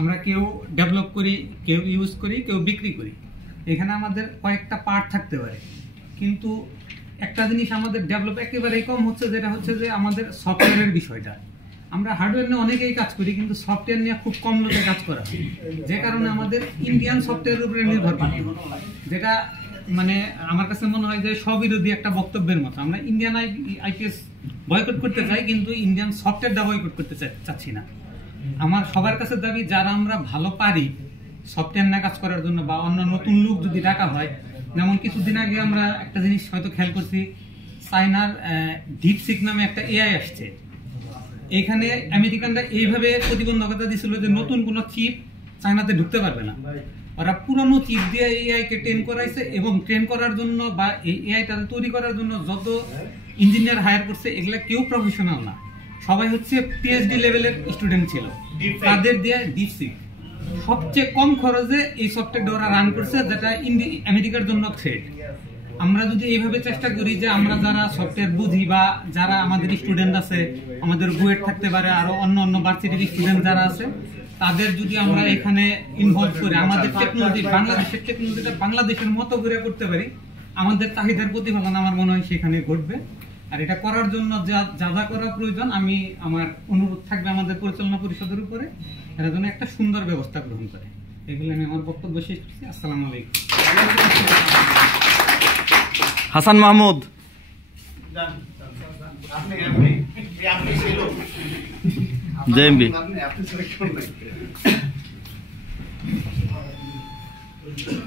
আমরা কেউ ডেভেলপ করি, কেউ ইউজ করি, কেউ বিক্রি করি। এখানে আমাদের কয়েকটা পার্ট থাকতে পারে, কিন্তু একটা জিনিস আমাদের ডেভেলপ একেবারেই কম হচ্ছে, যেটা হচ্ছে যে আমাদের সফটওয়্যারের বিষয়টা। আমরা হার্ডওয়্যার নিয়ে অনেকেই কাজ করি, কিন্তু সফটওয়্যার নিয়ে খুব কম লোকে কাজ করা হয়, যে কারণে আমাদের ইন্ডিয়ান সফটওয়্যারের উপরে নির্ভর করি, যেটা মানে আমার কাছে মনে হয় যে স্ববিরোধী একটা বক্তব্যের মতো। আমরা ইন্ডিয়ান আইপিএস বয়কট করতে চাই, কিন্তু ইন্ডিয়ান সফটওয়্যারটা বয়কট করতে চাচ্ছি না। আমার সবার কাছে দাবি, যারা আমরা ভালো পারি সফটওয়্যার নিয়ে কাজ করার জন্য, বা অন্য নতুন লোক যদি ডাকা হয়, যেমন কিছুদিন আগে আমরা একটা জিনিস হয়তো খেয়াল করছি, চায়নার ডিপসিক নামে একটা এআই আসছে। এখানে আমেরিকানরা এইভাবে প্রতিবন্ধকতা দিছিল যে নতুন কোনো চিপ চায়নাতে ঢুকতে পারবে না। ওরা পুরনো চিপ দিয়ে এআই কে ট্রেন করাইছে, এবং ট্রেন করার জন্য বা এই এআইটা তৈরি করার জন্য যত ইঞ্জিনিয়ার হায়ার করছে এগুলা কেউ প্রফেশনাল না, সবাই হচ্ছে পিএইচডি লেভেলের স্টুডেন্ট ছিল। তাদের দিয়ে ডিপসিক সবচেয়ে কম খরচে এই সফটওয়্যারটা ওরা রান করছে, যেটা আমেরিকার জন্য থ্রেট। আমরা যদি এইভাবে চেষ্টা করি যে আমরা যারা সফটওয়্যার বুঝি, বা যারা আমাদের স্টুডেন্ট আছে, আমাদের বুয়েট থাকতে পারে, আরো অন্য অন্য ভার্সিটির স্টুডেন্ট যারা আছে, তাদের যদি আমরা এখানে ইনভলভ করে আমাদের টেকনোলজি, বাংলাদেশের টেকনোলজিটা বাংলাদেশের মতো করে করতে পারি, আমাদের চাহিদার প্রতিফলন আমার মনে হয় সেখানে ঘটবে। আর এটা করার জন্য যা যা করা প্রয়োজন, আমি আমার অনুরোধ থাকবে আমাদের পরিচালনা পরিষদের উপরে, এর জন্য একটা সুন্দর ব্যবস্থা গ্রহণ করে। এগুলো আমি আমার বক্তব্য শেষ করছি। আসসালামু আলাইকুম। হাসান মাহমুদ। জেএমবি।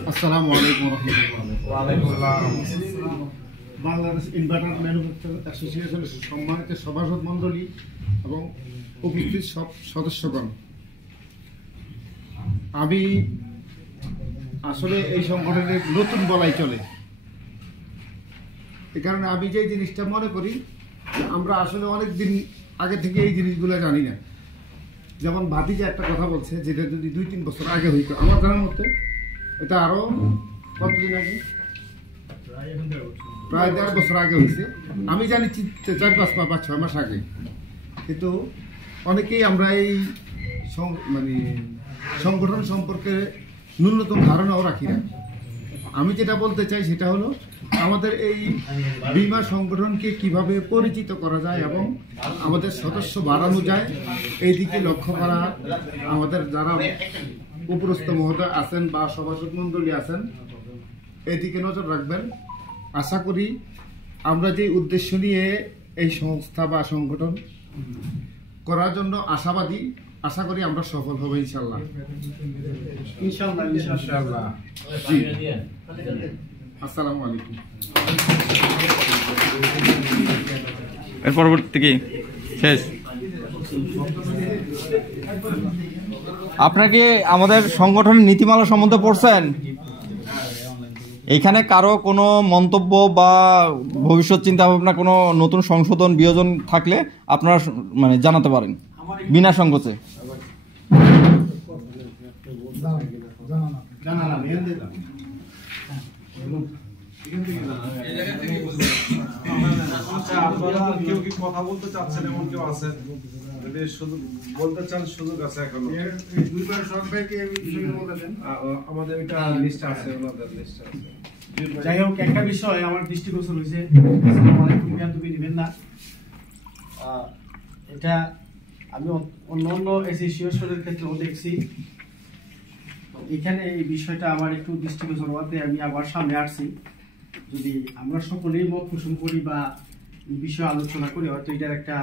আসসালামু আলাইকুম ওয়া বাংলাদেশ ইনভার্টার ম্যানুফ্যাকচারার অ্যাসোসিয়েশনের সম্মানিত সভাসদ মণ্ডলী এবং উপস্থিত সব সদস্যগণ, আমি আসলে এই সংগঠনের নতুন বলাই চলে। এ কারণে আমি যে জিনিসটা মনে করি, আমরা আসলে অনেক দিন আগে থেকে এই জিনিসগুলো জানি না। যেমন ভাতিজা একটা কথা বলছে, যেটা যদি 2-3 বছর আগে হইতো, আমার জানার মতে এটা আরো কতদিন আগে, প্রায় 1.5 বছর আগে হয়েছে। আমি জানি 4-5 মাস আগে, কিন্তু অনেকেই আমরা এই মানে সংগঠন সম্পর্কে ন্যূনতম ধারণাও রাখি না। আমি যেটা বলতে চাই সেটা হলো, আমাদের এই বীমা সংগঠনকে কিভাবে পরিচিত করা যায় এবং আমাদের সদস্য বাড়ানো যায় এই দিকে লক্ষ্য করা আমাদের যারা উপরস্থ মহোদয় আছেন বা সভাসদ মণ্ডলী আছেন এদিকে নজর রাখবেন। আশা করি আমরা যে উদ্দেশ্য নিয়ে এই সংস্থা বা সংগঠন করার জন্য আশাবাদী, আশা করি আমরা সফল হব ইনশাল্লাহ। ইনশাআল্লাহ। জি, আসসালামু আলাইকুম। এর পরবর্তী কি শেষ? আপনারা কি আমাদের সংগঠনের নীতিমালা সম্বন্ধে পড়ছেন? এখানে কারো কোনো মন্তব্য বা ভবিষ্যৎ চিন্তা ভাবনা, কোনো নতুন সংশোধন বিয়োজন থাকলে আপনারা মানে জানাতে পারেন বিনা সংকোচে। আপনারা কেউ কি কথা বলতে চাচ্ছেন এমন কেউ আছে? যদি শুধু বলতে চান সুযোগ আছে এখনো। আমাদের এটা লিস্ট আছে, ওনাদের লিস্ট আছে। যাই হোক, একটা বিষয় আমার দৃষ্টিগোচর হয়েছে, তুমি নেবেন না, এটা আমি অন্য অন্য অ্যাসোসিয়েশনের ক্ষেত্রেও দেখছি। এখানে এই বিষয়টা আমার একটু দৃষ্টিগোচর হওয়াতে আমি আবার সামনে আসছি। যদি আমরা সকলেই মত পোষণ করি বা এই বিষয়ে আলোচনা করি, হয়তো এটার একটা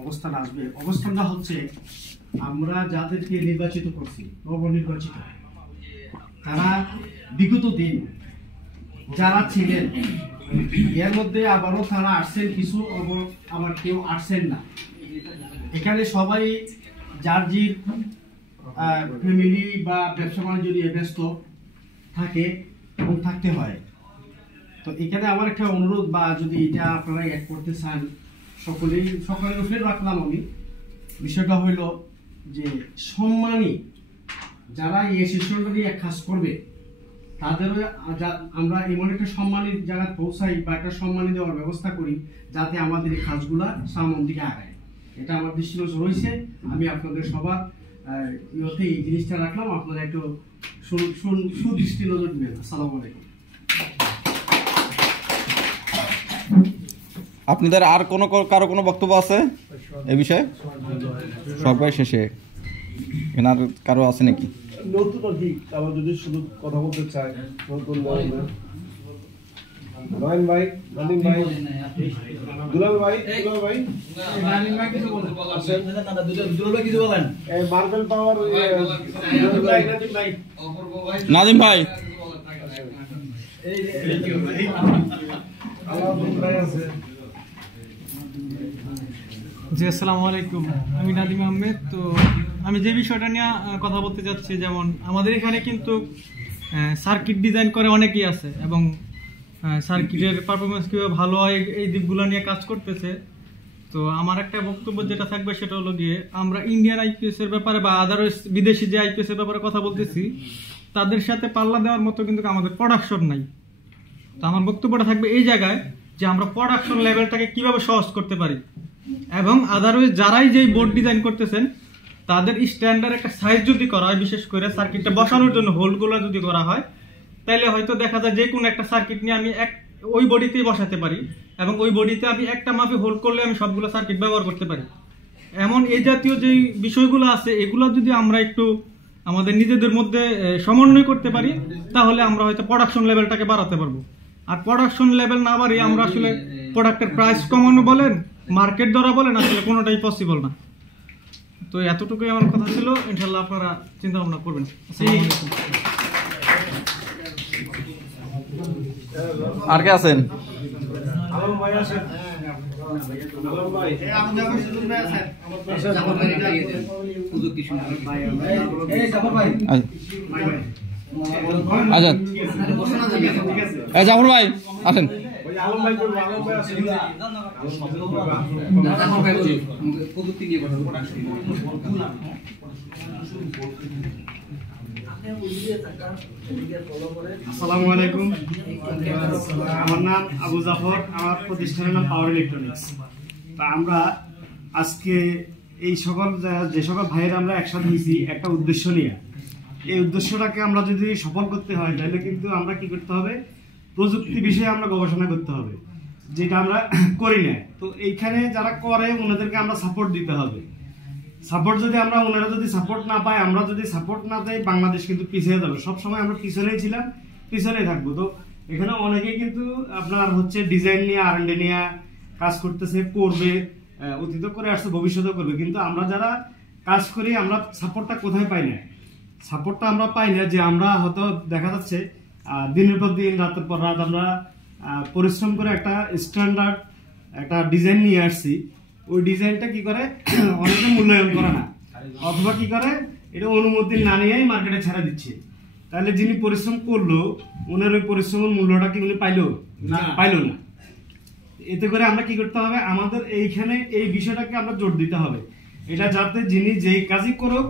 অবস্থান আসবে। অবস্থানটা হচ্ছে, আমরা যাদেরকে নির্বাচিত করছি, নবনির্বাচিত, তারা বিগত দিন যারা ছিলেন, এর মধ্যে আবারও তারা আসছেন কিছু, আবার কেউ আসছেন না। এখানে সবাই যার জির ফ্যামিলি বা ব্যবসা বাণিজ্য নিয়ে ব্যস্ত থাকে এবং থাকতে হয়। তো এখানে আমার একটা অনুরোধ, বা যদি এটা আপনারা অ্যাড করতে চান, সকলের উপরে রাখলাম আমি। বিষয়টা হইল যে সম্মানী যারা এই শিশুরা নিয়ে কাজ করবে, তাদেরও আমরা এমন একটা সম্মানের জায়গায় পৌঁছাই বা একটা সম্মানী দেওয়ার ব্যবস্থা করি, যাতে আমাদের এই কাজগুলা সামনের দিকে আগায়। এটা আমার দৃষ্টিগোচর হয়েছে। আমি আপনাদের সবার ইয়েতে এই জিনিসটা রাখলাম, আপনারা একটু সুদৃষ্টি নজর দিবেন। আসসালামু আলাইকুম। আপনাদের আর কারো কোনো বক্তব্য আছে এই বিষয়ে? সবাই শেষে আর কারো আছে নাকি? নতুন আর কি আবার যদি শুধু কথা বলতে চাই, নতুন নয়ন ভাই, নাদিম ভাই, দুলাল ভাই, নাদিম ভাই কিছু বলেন, দুলাল ভাই কিছু বলেন। এই মার্বেল পাওয়ার নাদিম ভাই, জি আসসালামু আলাইকুম, আমি নাদিম আহমেদ। তো আমি যে বিষয়টা নিয়ে কথা বলতে চাচ্ছি, যেমন আমাদের এখানে কিন্তু সার্কিট ডিজাইন করে অনেকেই আছে এবং সার্কিটের পারফরমেন্স কীভাবে ভালো হয় এই দিকগুলো নিয়ে কাজ করতেছে। তো আমার একটা বক্তব্য যেটা থাকবে সেটা হলো গিয়ে, আমরা ইন্ডিয়ান আইপিএস এর ব্যাপারে বা আদারওয়াইজ বিদেশি যে আইপিএস এর ব্যাপারে কথা বলতেছি, তাদের সাথে পাল্লা দেওয়ার মতো কিন্তু আমাদের প্রোডাকশন নাই। তো আমার বক্তব্যটা থাকবে এই জায়গায় যে আমরা প্রোডাকশন লেভেলটাকে কিভাবে সহজ করতে পারি, এবং আদারওয়াইজ যারাই যেই বোর্ড ডিজাইন করতেছেন তাদের স্ট্যান্ডার্ড একটা সাইজ যদি করা হয়, বিশেষ করে সার্কিটটা বসানোর জন্য হোলগুলো যদি করা হয়, তাহলে হয়তো দেখা যায় যে কোনো একটা সার্কিট নিয়ে আমি ওই বডিতেই বসাতে পারি এবং ওই বডিতে আমি একটা মাপে হোল্ড করলে আমি সবগুলো সার্কিট ব্যবহার করতে পারি। এমন এই জাতীয় যে বিষয়গুলো আছে, এগুলো যদি আমরা একটু আমাদের নিজেদের মধ্যে সমন্বয় করতে পারি, তাহলে আমরা হয়তো প্রোডাকশন লেভেলটাকে বাড়াতে পারবো। আর প্রোডাকশন লেভেল না বাড়িয়ে আমরা আসলে প্রোডাক্টের প্রাইস কমানো বলেন, মার্কেট ধরা বলেন, আসলে কোনোটাই পসিবল না। তো এতটুকুই আমার কথা ছিল, ইনশাল্লাহ আপনারা চিন্তা ভাবনা করবেন। আর কে আছেন? আলম ভাই আছেন, আলম ভাই, আচ্ছা, এই জাফর ভাই আসেন। আলম ভাই করবো, আলম ভাই আছেন। আসসালামু আলাইকুম, আমার নাম আবু জাফর, আমার প্রতিষ্ঠানের নাম পাওয়ার ইলেকট্রনিক্স। তা আমরা আজকে এই যে সকল ভাইয়েরা আমরা একসাথে হয়েছি একটা উদ্দেশ্য নিয়ে, এই উদ্দেশ্যটাকে আমরা যদি সফল করতে হয়, তাহলে কিন্তু আমরা কি করতে হবে, প্রযুক্তি বিষয়ে আমরা গবেষণা করতে হবে, যেটা আমরা করি না। তো এইখানে যারা করে ওনাদেরকে আমরা সাপোর্ট দিতে হবে। সাপোর্ট যদি ওনারা যদি সাপোর্ট না পায়, আমরা যদি সাপোর্ট না দেই, বাংলাদেশ কিন্তু পিছিয়ে যাবে। সবসময় আমরা পিছনেই ছিলাম, পিছনেই থাকবো। তো এখানে অনেকেই কিন্তু আপনার হচ্ছে ডিজাইন নিয়ে R&D নিয়ে কাজ করতেছে, করবে, অতীত করে আসছে, ভবিষ্যতেও করবে। কিন্তু আমরা যারা কাজ করি আমরা সাপোর্টটা কোথায় পাই না? সাপোর্টটা আমরা পাই না যে আমরা হয়তো দেখা যাচ্ছে দিনের পর দিন, রাতের পর রাত আমরা পরিশ্রম করে একটা স্ট্যান্ডার্ড একটা ডিজাইন নিয়ে আসছি। ওই ডিজাইনটা কি করে অনেকে মূল্যায়ন করে না, অথবা কি করে এটা অনুমতি না নিয়েই মার্কেটে ছেড়ে দিচ্ছে। তাহলে যিনি পরিশ্রম করলো ওনার ওই পরিশ্রমের মূল্যটা কি উনি পাইলো না। এতে করে আমরা কি করতে হবে, আমাদের এইখানে এই বিষয়টাকে আমরা জোর দিতে হবে, এটা যাতে যিনি যেই কাজই করুক,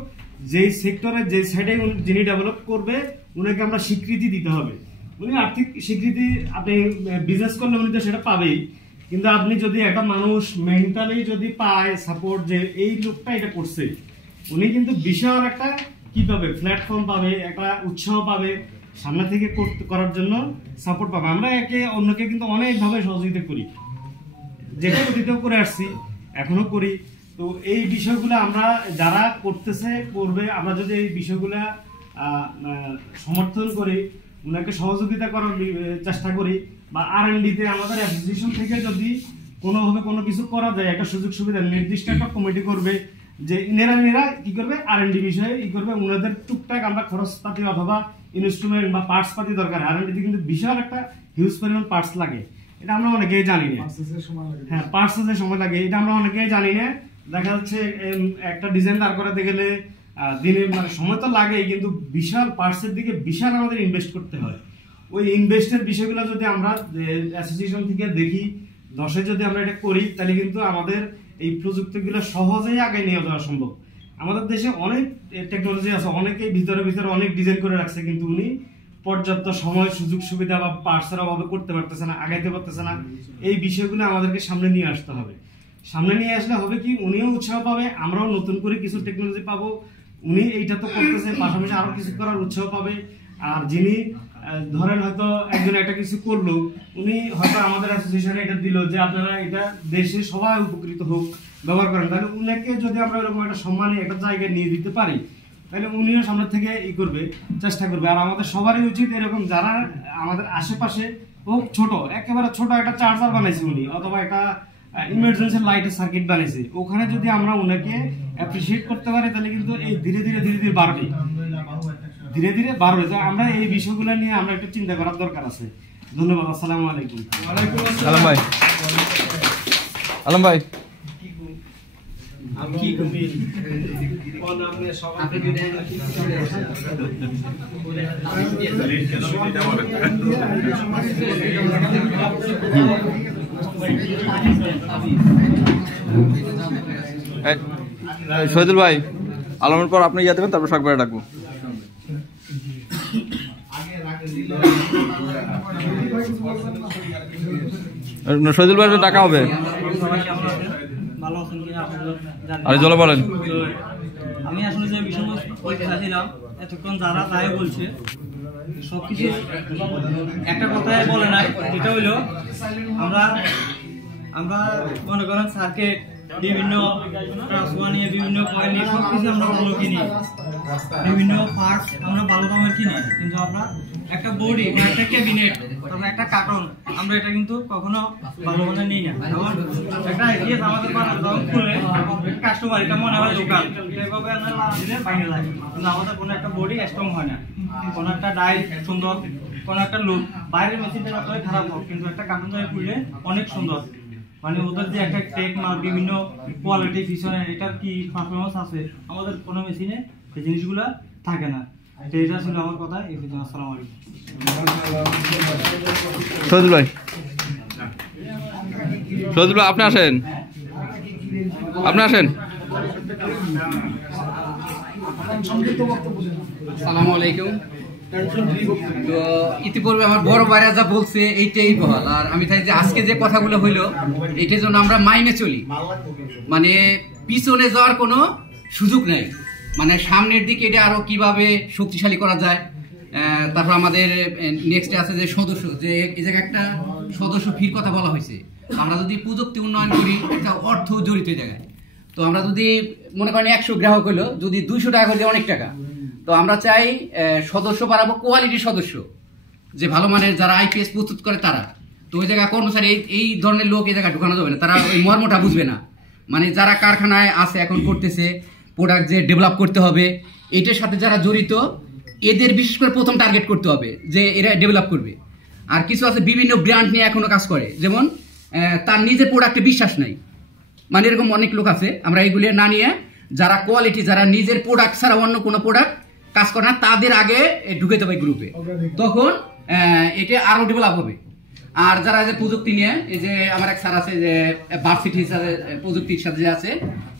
যেই সেক্টরে যে সাইডে যিনি ডেভেলপ করবে উনাকে আমরা স্বীকৃতি দিতে হবে। উনি আর্থিক স্বীকৃতি আপনি বিজনেস করলে উনি তো সেটা পাবেই, কিন্তু আপনি যদি একটা মানুষ মেন্টালি যদি পায় সাপোর্ট, যে এই লোকটা এটা করছে, উনি কিন্তু বিশাল একটা কি পাবে, প্ল্যাটফর্ম পাবে, একটা উৎসাহ পাবে, সামনে থেকে করার জন্য সাপোর্ট পাবে। আমরা একে অন্যকে কিন্তু অনেকভাবে সহযোগিতা করি, যেটা অতীতেও করে আসছি, এখনো করি। তো এই বিষয়গুলো আমরা যারা করতেছে করবে, আমরা যদি এই বিষয়গুলা সমর্থন করি, ওনাকে সহযোগিতা করার চেষ্টা করি, বা R&Dতে আমাদের অ্যাসোসিয়েশন থেকে যদি কোনোভাবে কোনো কিছু করা যায়, একটা সুযোগ সুবিধা নির্দিষ্ট একটা কমিটি করবে, যে এরা কি করবে R&D বিষয়ে করবে, ওনাদের টুকটাক আমরা খরচপাতি অথবা ইনস্ট্রুমেন্ট বা পার্টস পাতি দরকার। R&Dতে কিন্তু বিশাল একটা হিউজ পরিমাণ পার্টস লাগে, এটা আমরা অনেকেই জানি না। হ্যাঁ, পার্টসের সময় লাগে, এটা আমরা অনেকেই জানি না। দেখা যাচ্ছে একটা ডিজাইন দাঁড় করাতে গেলে দিনের সময় তো লাগেই, কিন্তু বিশাল পার্টসের দিকে বিশাল আমাদের ইনভেস্ট করতে হয়। ওই ইনভেস্টের বিষয়গুলো যদি আমরা অ্যাসোসিয়েশন থেকে দেখি, 10-এ যদি আমরা এটা করি, তাহলে কিন্তু আমাদের এই প্রযুক্তিগুলো সহজেই আগে নিয়ে যাওয়া সম্ভব। আমাদের দেশে অনেক টেকনোলজি আছে, অনেকেই ভিতরে অনেক ডিজাইন করে রাখছে, কিন্তু উনি পর্যাপ্ত সময়, সুযোগ সুবিধা বা পার্টসের অভাবে করতে পারতেছে না, আগাইতে পারতেছে না। এই বিষয়গুলো আমাদেরকে সামনে নিয়ে আসতে হবে। সামনে নিয়ে আসলে হবে কি, উনিও উৎসাহ পাবে, আমরাও নতুন করে কিছু টেকনোলজি পাবো। উনি এইটা তো করতেছে, পাশাপাশি আরো কিছু করার উৎসাহ পাবে। আর যিনি ধরেন হয়তো একজন একটা কিছু করলো, উনি হয়তো আমাদের অ্যাসোসিয়েশনে এটা দিল যে আপনারা এটা দেশে সবাই উপকৃত হোক, ব্যবহার করেন, তাহলে উনাকে যদি আমরা এরকম একটা সম্মানে একটা জায়গায় নিয়ে দিতে পারি, তাহলে উনিও সামনে থেকে করবে, চেষ্টা করবে। আর আমাদের সবারই উচিত এরকম যারা আমাদের আশেপাশে হোক, ছোট একেবারে ছোট একটা চার্জার বানাইছে উনি, অথবা একটা ইমার্জেন্সি লাইটের সার্কিট বানাইছে, ওখানে যদি আমরা ওনাকে অ্যাপ্রিসিয়েট করতে পারি, তাহলে কিন্তু এই ধীরে ধীরে বাড়বে, ধীরে ধীরে বাড়বে। তো আমরা এই বিষয়গুলো নিয়ে আমরা একটু চিন্তা করার দরকার আছে। ধন্যবাদ। আসসালামু আলাইকুম। আলম ভাই শহীদুল ভাই, আলমের পর আপনি ইয়ে দেবেন, তারপর সকবারে ডাকবো। শহীদুল ভাই ডাকা হবে। আরে চলো বলেন। আমি আসলে যে বিষয় বলতে চাইছিলাম, এতক্ষণ যারা তাই বলছে সবকিছু একটা কথাই বলে নাই, যেটা হইলো আমরা মনে করেন সার্কিট, বিভিন্ন ট্রান্সফর্মার নিয়ে, বিভিন্ন কয়েল নিয়ে সবকিছু আমরা ভালো কিনি, বিভিন্ন পার্টস আমরা ভালো দামের কিনি, কিন্তু আমরা একটা বডি বা একটা ক্যাবিনেট, তবে একটা কার্টন আমরা এটা কিন্তু কখনো ভালো মনে নিই না। আমার একটা আইডিয়া আমাদের বানাতে যখন খুলে কাস্টমার এটা মনে হয় দোকান, এইভাবে আমরা দিলে বাইরে লাগে, কিন্তু আমাদের কোনো একটা বডি স্ট্রং হয় না, কোনো একটা ডাই সুন্দর, কোনো একটা লুক, বাইরের মেশিনটা যতই খারাপ হোক, কিন্তু একটা কার্টন থেকে খুললে অনেক সুন্দর। মানে ওদের যে একটা টেক মাল, বিভিন্ন কোয়ালিটি, পিছনে এটার কি পারফরমেন্স আছে, আমাদের কোনো মেশিনে এই জিনিসগুলো থাকে না। তো এটা ছিল আমার কথা। এই জন্য আসসালামু আলাইকুম। শহীদুল ভাই, শহীদুল ভাই আপনি আসেন, আসসালামু আলাইকুম। তো ইতিপূর্বে আমার বড় ভাইরা যা বলছে এইটাই বল, আর আমি চাই যে আজকে যে কথাগুলো হইলো এটার জন্য আমরা মাইনে চলি, মানে পিছনে যাওয়ার কোনো সুযোগ নাই, মানে সামনের দিকে এটা আরো কিভাবে শক্তিশালী করা যায় তারপর আমাদের নেক্সট আছে যে সদস্য, যে এই জায়গায় একটা সদস্য ফির কথা বলা হয়েছে। আমরা যদি প্রযুক্তি উন্নয়ন করি, একটা অর্থ জড়িত জায়গায়, তো আমরা যদি মনে করেন 100 গ্রাহক হলো, যদি 200 টাকা করলে অনেক টাকা। তো আমরা চাই সদস্য বাড়াবো, কোয়ালিটির সদস্য, যে ভালো মানের যারা আইপিএস প্রস্তুত করে তারা। তো ওই জায়গায় কর্মচারী এই ধরনের লোক এই জায়গায় ঢোকানো যাবে না, তারা ওই মর্মটা বুঝবে না। মানে যারা কারখানায় আছে এখন করতেছে, প্রোডাক্ট যে ডেভেলপ করতে হবে, এটার সাথে যারা জড়িত, এদের বিশেষ করে প্রথম টার্গেট করতে হবে যে এরা ডেভেলপ করবে। আর কিছু আছে বিভিন্ন ব্র্যান্ড নিয়ে এখনো কাজ করে, যেমন তার নিজের প্রোডাক্টে বিশ্বাস নাই, মানে এরকম অনেক লোক আছে। আমরা এইগুলো না নিয়ে যারা কোয়ালিটি, যারা নিজের প্রোডাক্ট ছাড়া অন্য কোনো প্রোডাক্ট কাজ করে না, তাদের আগে ঢুকে দেবে গ্রুপে, তখন এটা আরো ডেভেলপ হবে। আর যারা যে প্রযুক্তি নিয়ে, এই যে আমার এক স্যার আছে যে ভার্সিটি হিসাবে প্রযুক্তির সাথে আছে,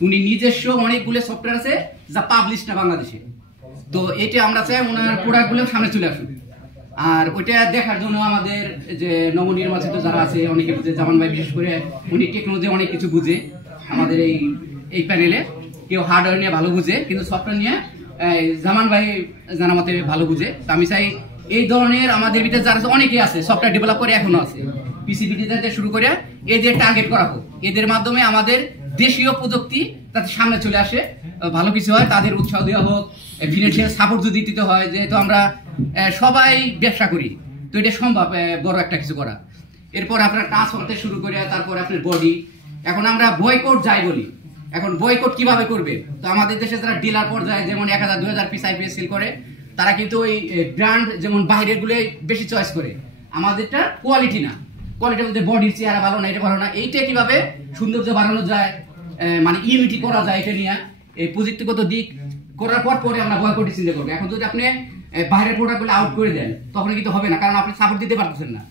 উনি নিজস্ব অনেকগুলো সফটওয়্যার আছে যা পাবলিশ না বাংলাদেশে। তো এটা আমরা চাই ওনার প্রোডাক্টগুলো সামনে চলে আসুক। আর ওইটা দেখার জন্য আমাদের যে নবনির্বাচিত যারা আছে, অনেকে বুঝে, জামান ভাই বিশেষ করে উনি টেকনোলজি অনেক কিছু বুঝে আমাদের এই প্যানেলে। কেউ হার্ডওয়্যার নিয়ে ভালো বুঝে, কিন্তু সফটওয়্যার নিয়ে জামান ভাই জানা মতে ভালো বুঝে। তো আমি চাই এই ধরনের আমাদের ভিতরে যারা অনেকেই আছে, সফটওয়্যার ডেভেলপ করে এখনো আছে, পিসিবিটি থেকে শুরু করে, এদের টার্গেট করা হোক। এদের মাধ্যমে আমাদের দেশীয় প্রযুক্তি তাতে সামনে চলে আসে, ভালো কিছু হয়, তাদের উৎসাহ দেওয়া হোক, ফিনান্সিয়াল সাপোর্ট যদি দিতে হয়। যেহেতু আমরা সবাই ব্যবসা করি, তো এটা সম্ভব বড় একটা কিছু করা। এরপর আপনার কাজ করতে শুরু করে, তারপর আপনার বডি। এখন আমরা বয়কট যাই বলি, এখন বয়কট কিভাবে করবে? তো আমাদের দেশে যারা ডিলার পর্যায়ে যেমন 1000-2000 পিস আইপিএস সেল করে, তারা কিন্তু ওই ব্র্যান্ড যেমন বাইরের গুলো বেশি চয়েস করে, আমাদেরটা কোয়ালিটি না, কোয়ালিটির মধ্যে বডির চেহারা ভালো না, এটা ভালো না। এইটা কিভাবে সৌন্দর্য বাড়ানো যায়, মানে ইউনিটি করা যায়, এটা নিয়ে এই প্রযুক্তিগত দিক করার পরে আমরা বয়কটের চিন্তা করবো। এখন যদি আপনি বাইরের প্রোডাক্টগুলো আউট করে দেন, তখন কিন্তু হবে না, কারণ আপনি সাপোর্ট দিতে পারতেছেন না।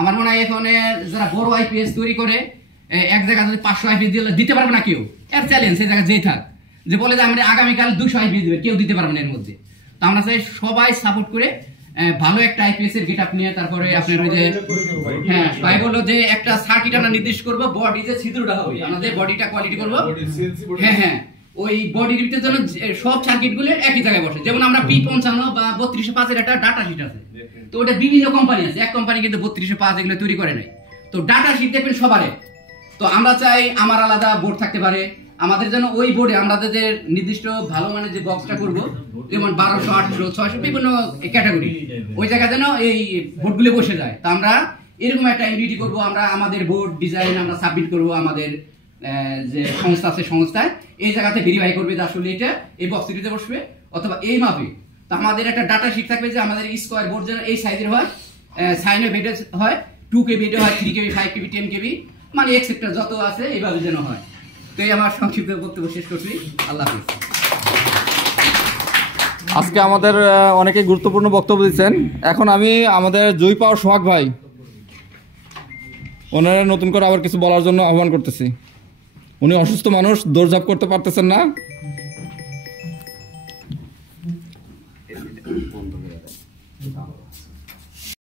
আমার মনে হয় এখানে যারা বড় আইপিএস তৈরি করে, এক জায়গায় যদি 500 আইপিএস দিতে পারবে না কেউ, এর চ্যালেঞ্জ সেই জায়গায় যেই থাক, যে বলে যে আমরা আগামীকাল 200 আইপিএস দেবে, কেউ দিতে পারবে না এর মধ্যে। তো আমরা চাই সবাই সাপোর্ট করে ভালো একটা আইপিএস এর গেট আপ নিয়ে, তারপরে আপনার ওই যে হ্যাঁ ভাই বললো যে একটা সার্কিট আমরা নির্দিষ্ট করবো, বডি যে ছিদ্রটা হবে, আমাদের বডিটা কোয়ালিটি করবো। হ্যাঁ, ওই বডির ভিতরে যেন সব সার্কিট গুলো একই জায়গায় বসে। যেমন আমরা P55 বা 3205 এর একটা ডাটা শিট আছে, তো ওটা বিভিন্ন কোম্পানি আছে, এক কোম্পানি কিন্তু 3205 এগুলো তৈরি করে নাই। তো ডাটা শিট দেখবেন সবারে। তো আমরা চাই আমার আলাদা বোর্ড থাকতে পারে, আমাদের যেন ওই বোর্ডে আমরা যে নির্দিষ্ট ভালো মানের যে বক্সটা করবো, যেমন 1200, 800, 600 বিভিন্ন ক্যাটাগরি, ওই জায়গায় যেন এই বোর্ডগুলো বসে যায়। তো আমরা এরকম একটা ইউনিটি করবো, আমরা আমাদের বোর্ড ডিজাইন আমরা সাবমিট করবো আমাদের যে সংস্থা আছে, সংস্থায় এই জায়গাতে ভেরিফাই করবে যে আসলে এটা এই বক্সটিতে বসবে অথবা এই মাপে। তো আমাদের একটা ডাটা শিট থাকবে যে আমাদের স্কোয়ার বোর্ড যেন এই সাইজের হয়, সাইনের বেডে হয় 2 KB বেডে হয়, 3 KB, 5 KB, 10 KB, মানে এক্সেট্রা যত আছে এইভাবে যেন হয়। তো এই আমার সংক্ষিপ্ত বক্তব্য শেষ করছি। আল্লাহ হাফেজ। আজকে আমাদের অনেকে গুরুত্বপূর্ণ বক্তব্য দিচ্ছেন। এখন আমি আমাদের জয় পাওয়ার সোহাগ ভাই, ওনারা নতুন করে আবার কিছু বলার জন্য আহ্বান করতেছি। উনি অসুস্থ মানুষ, দৌড়ঝাঁপ করতে পারতেছেন না।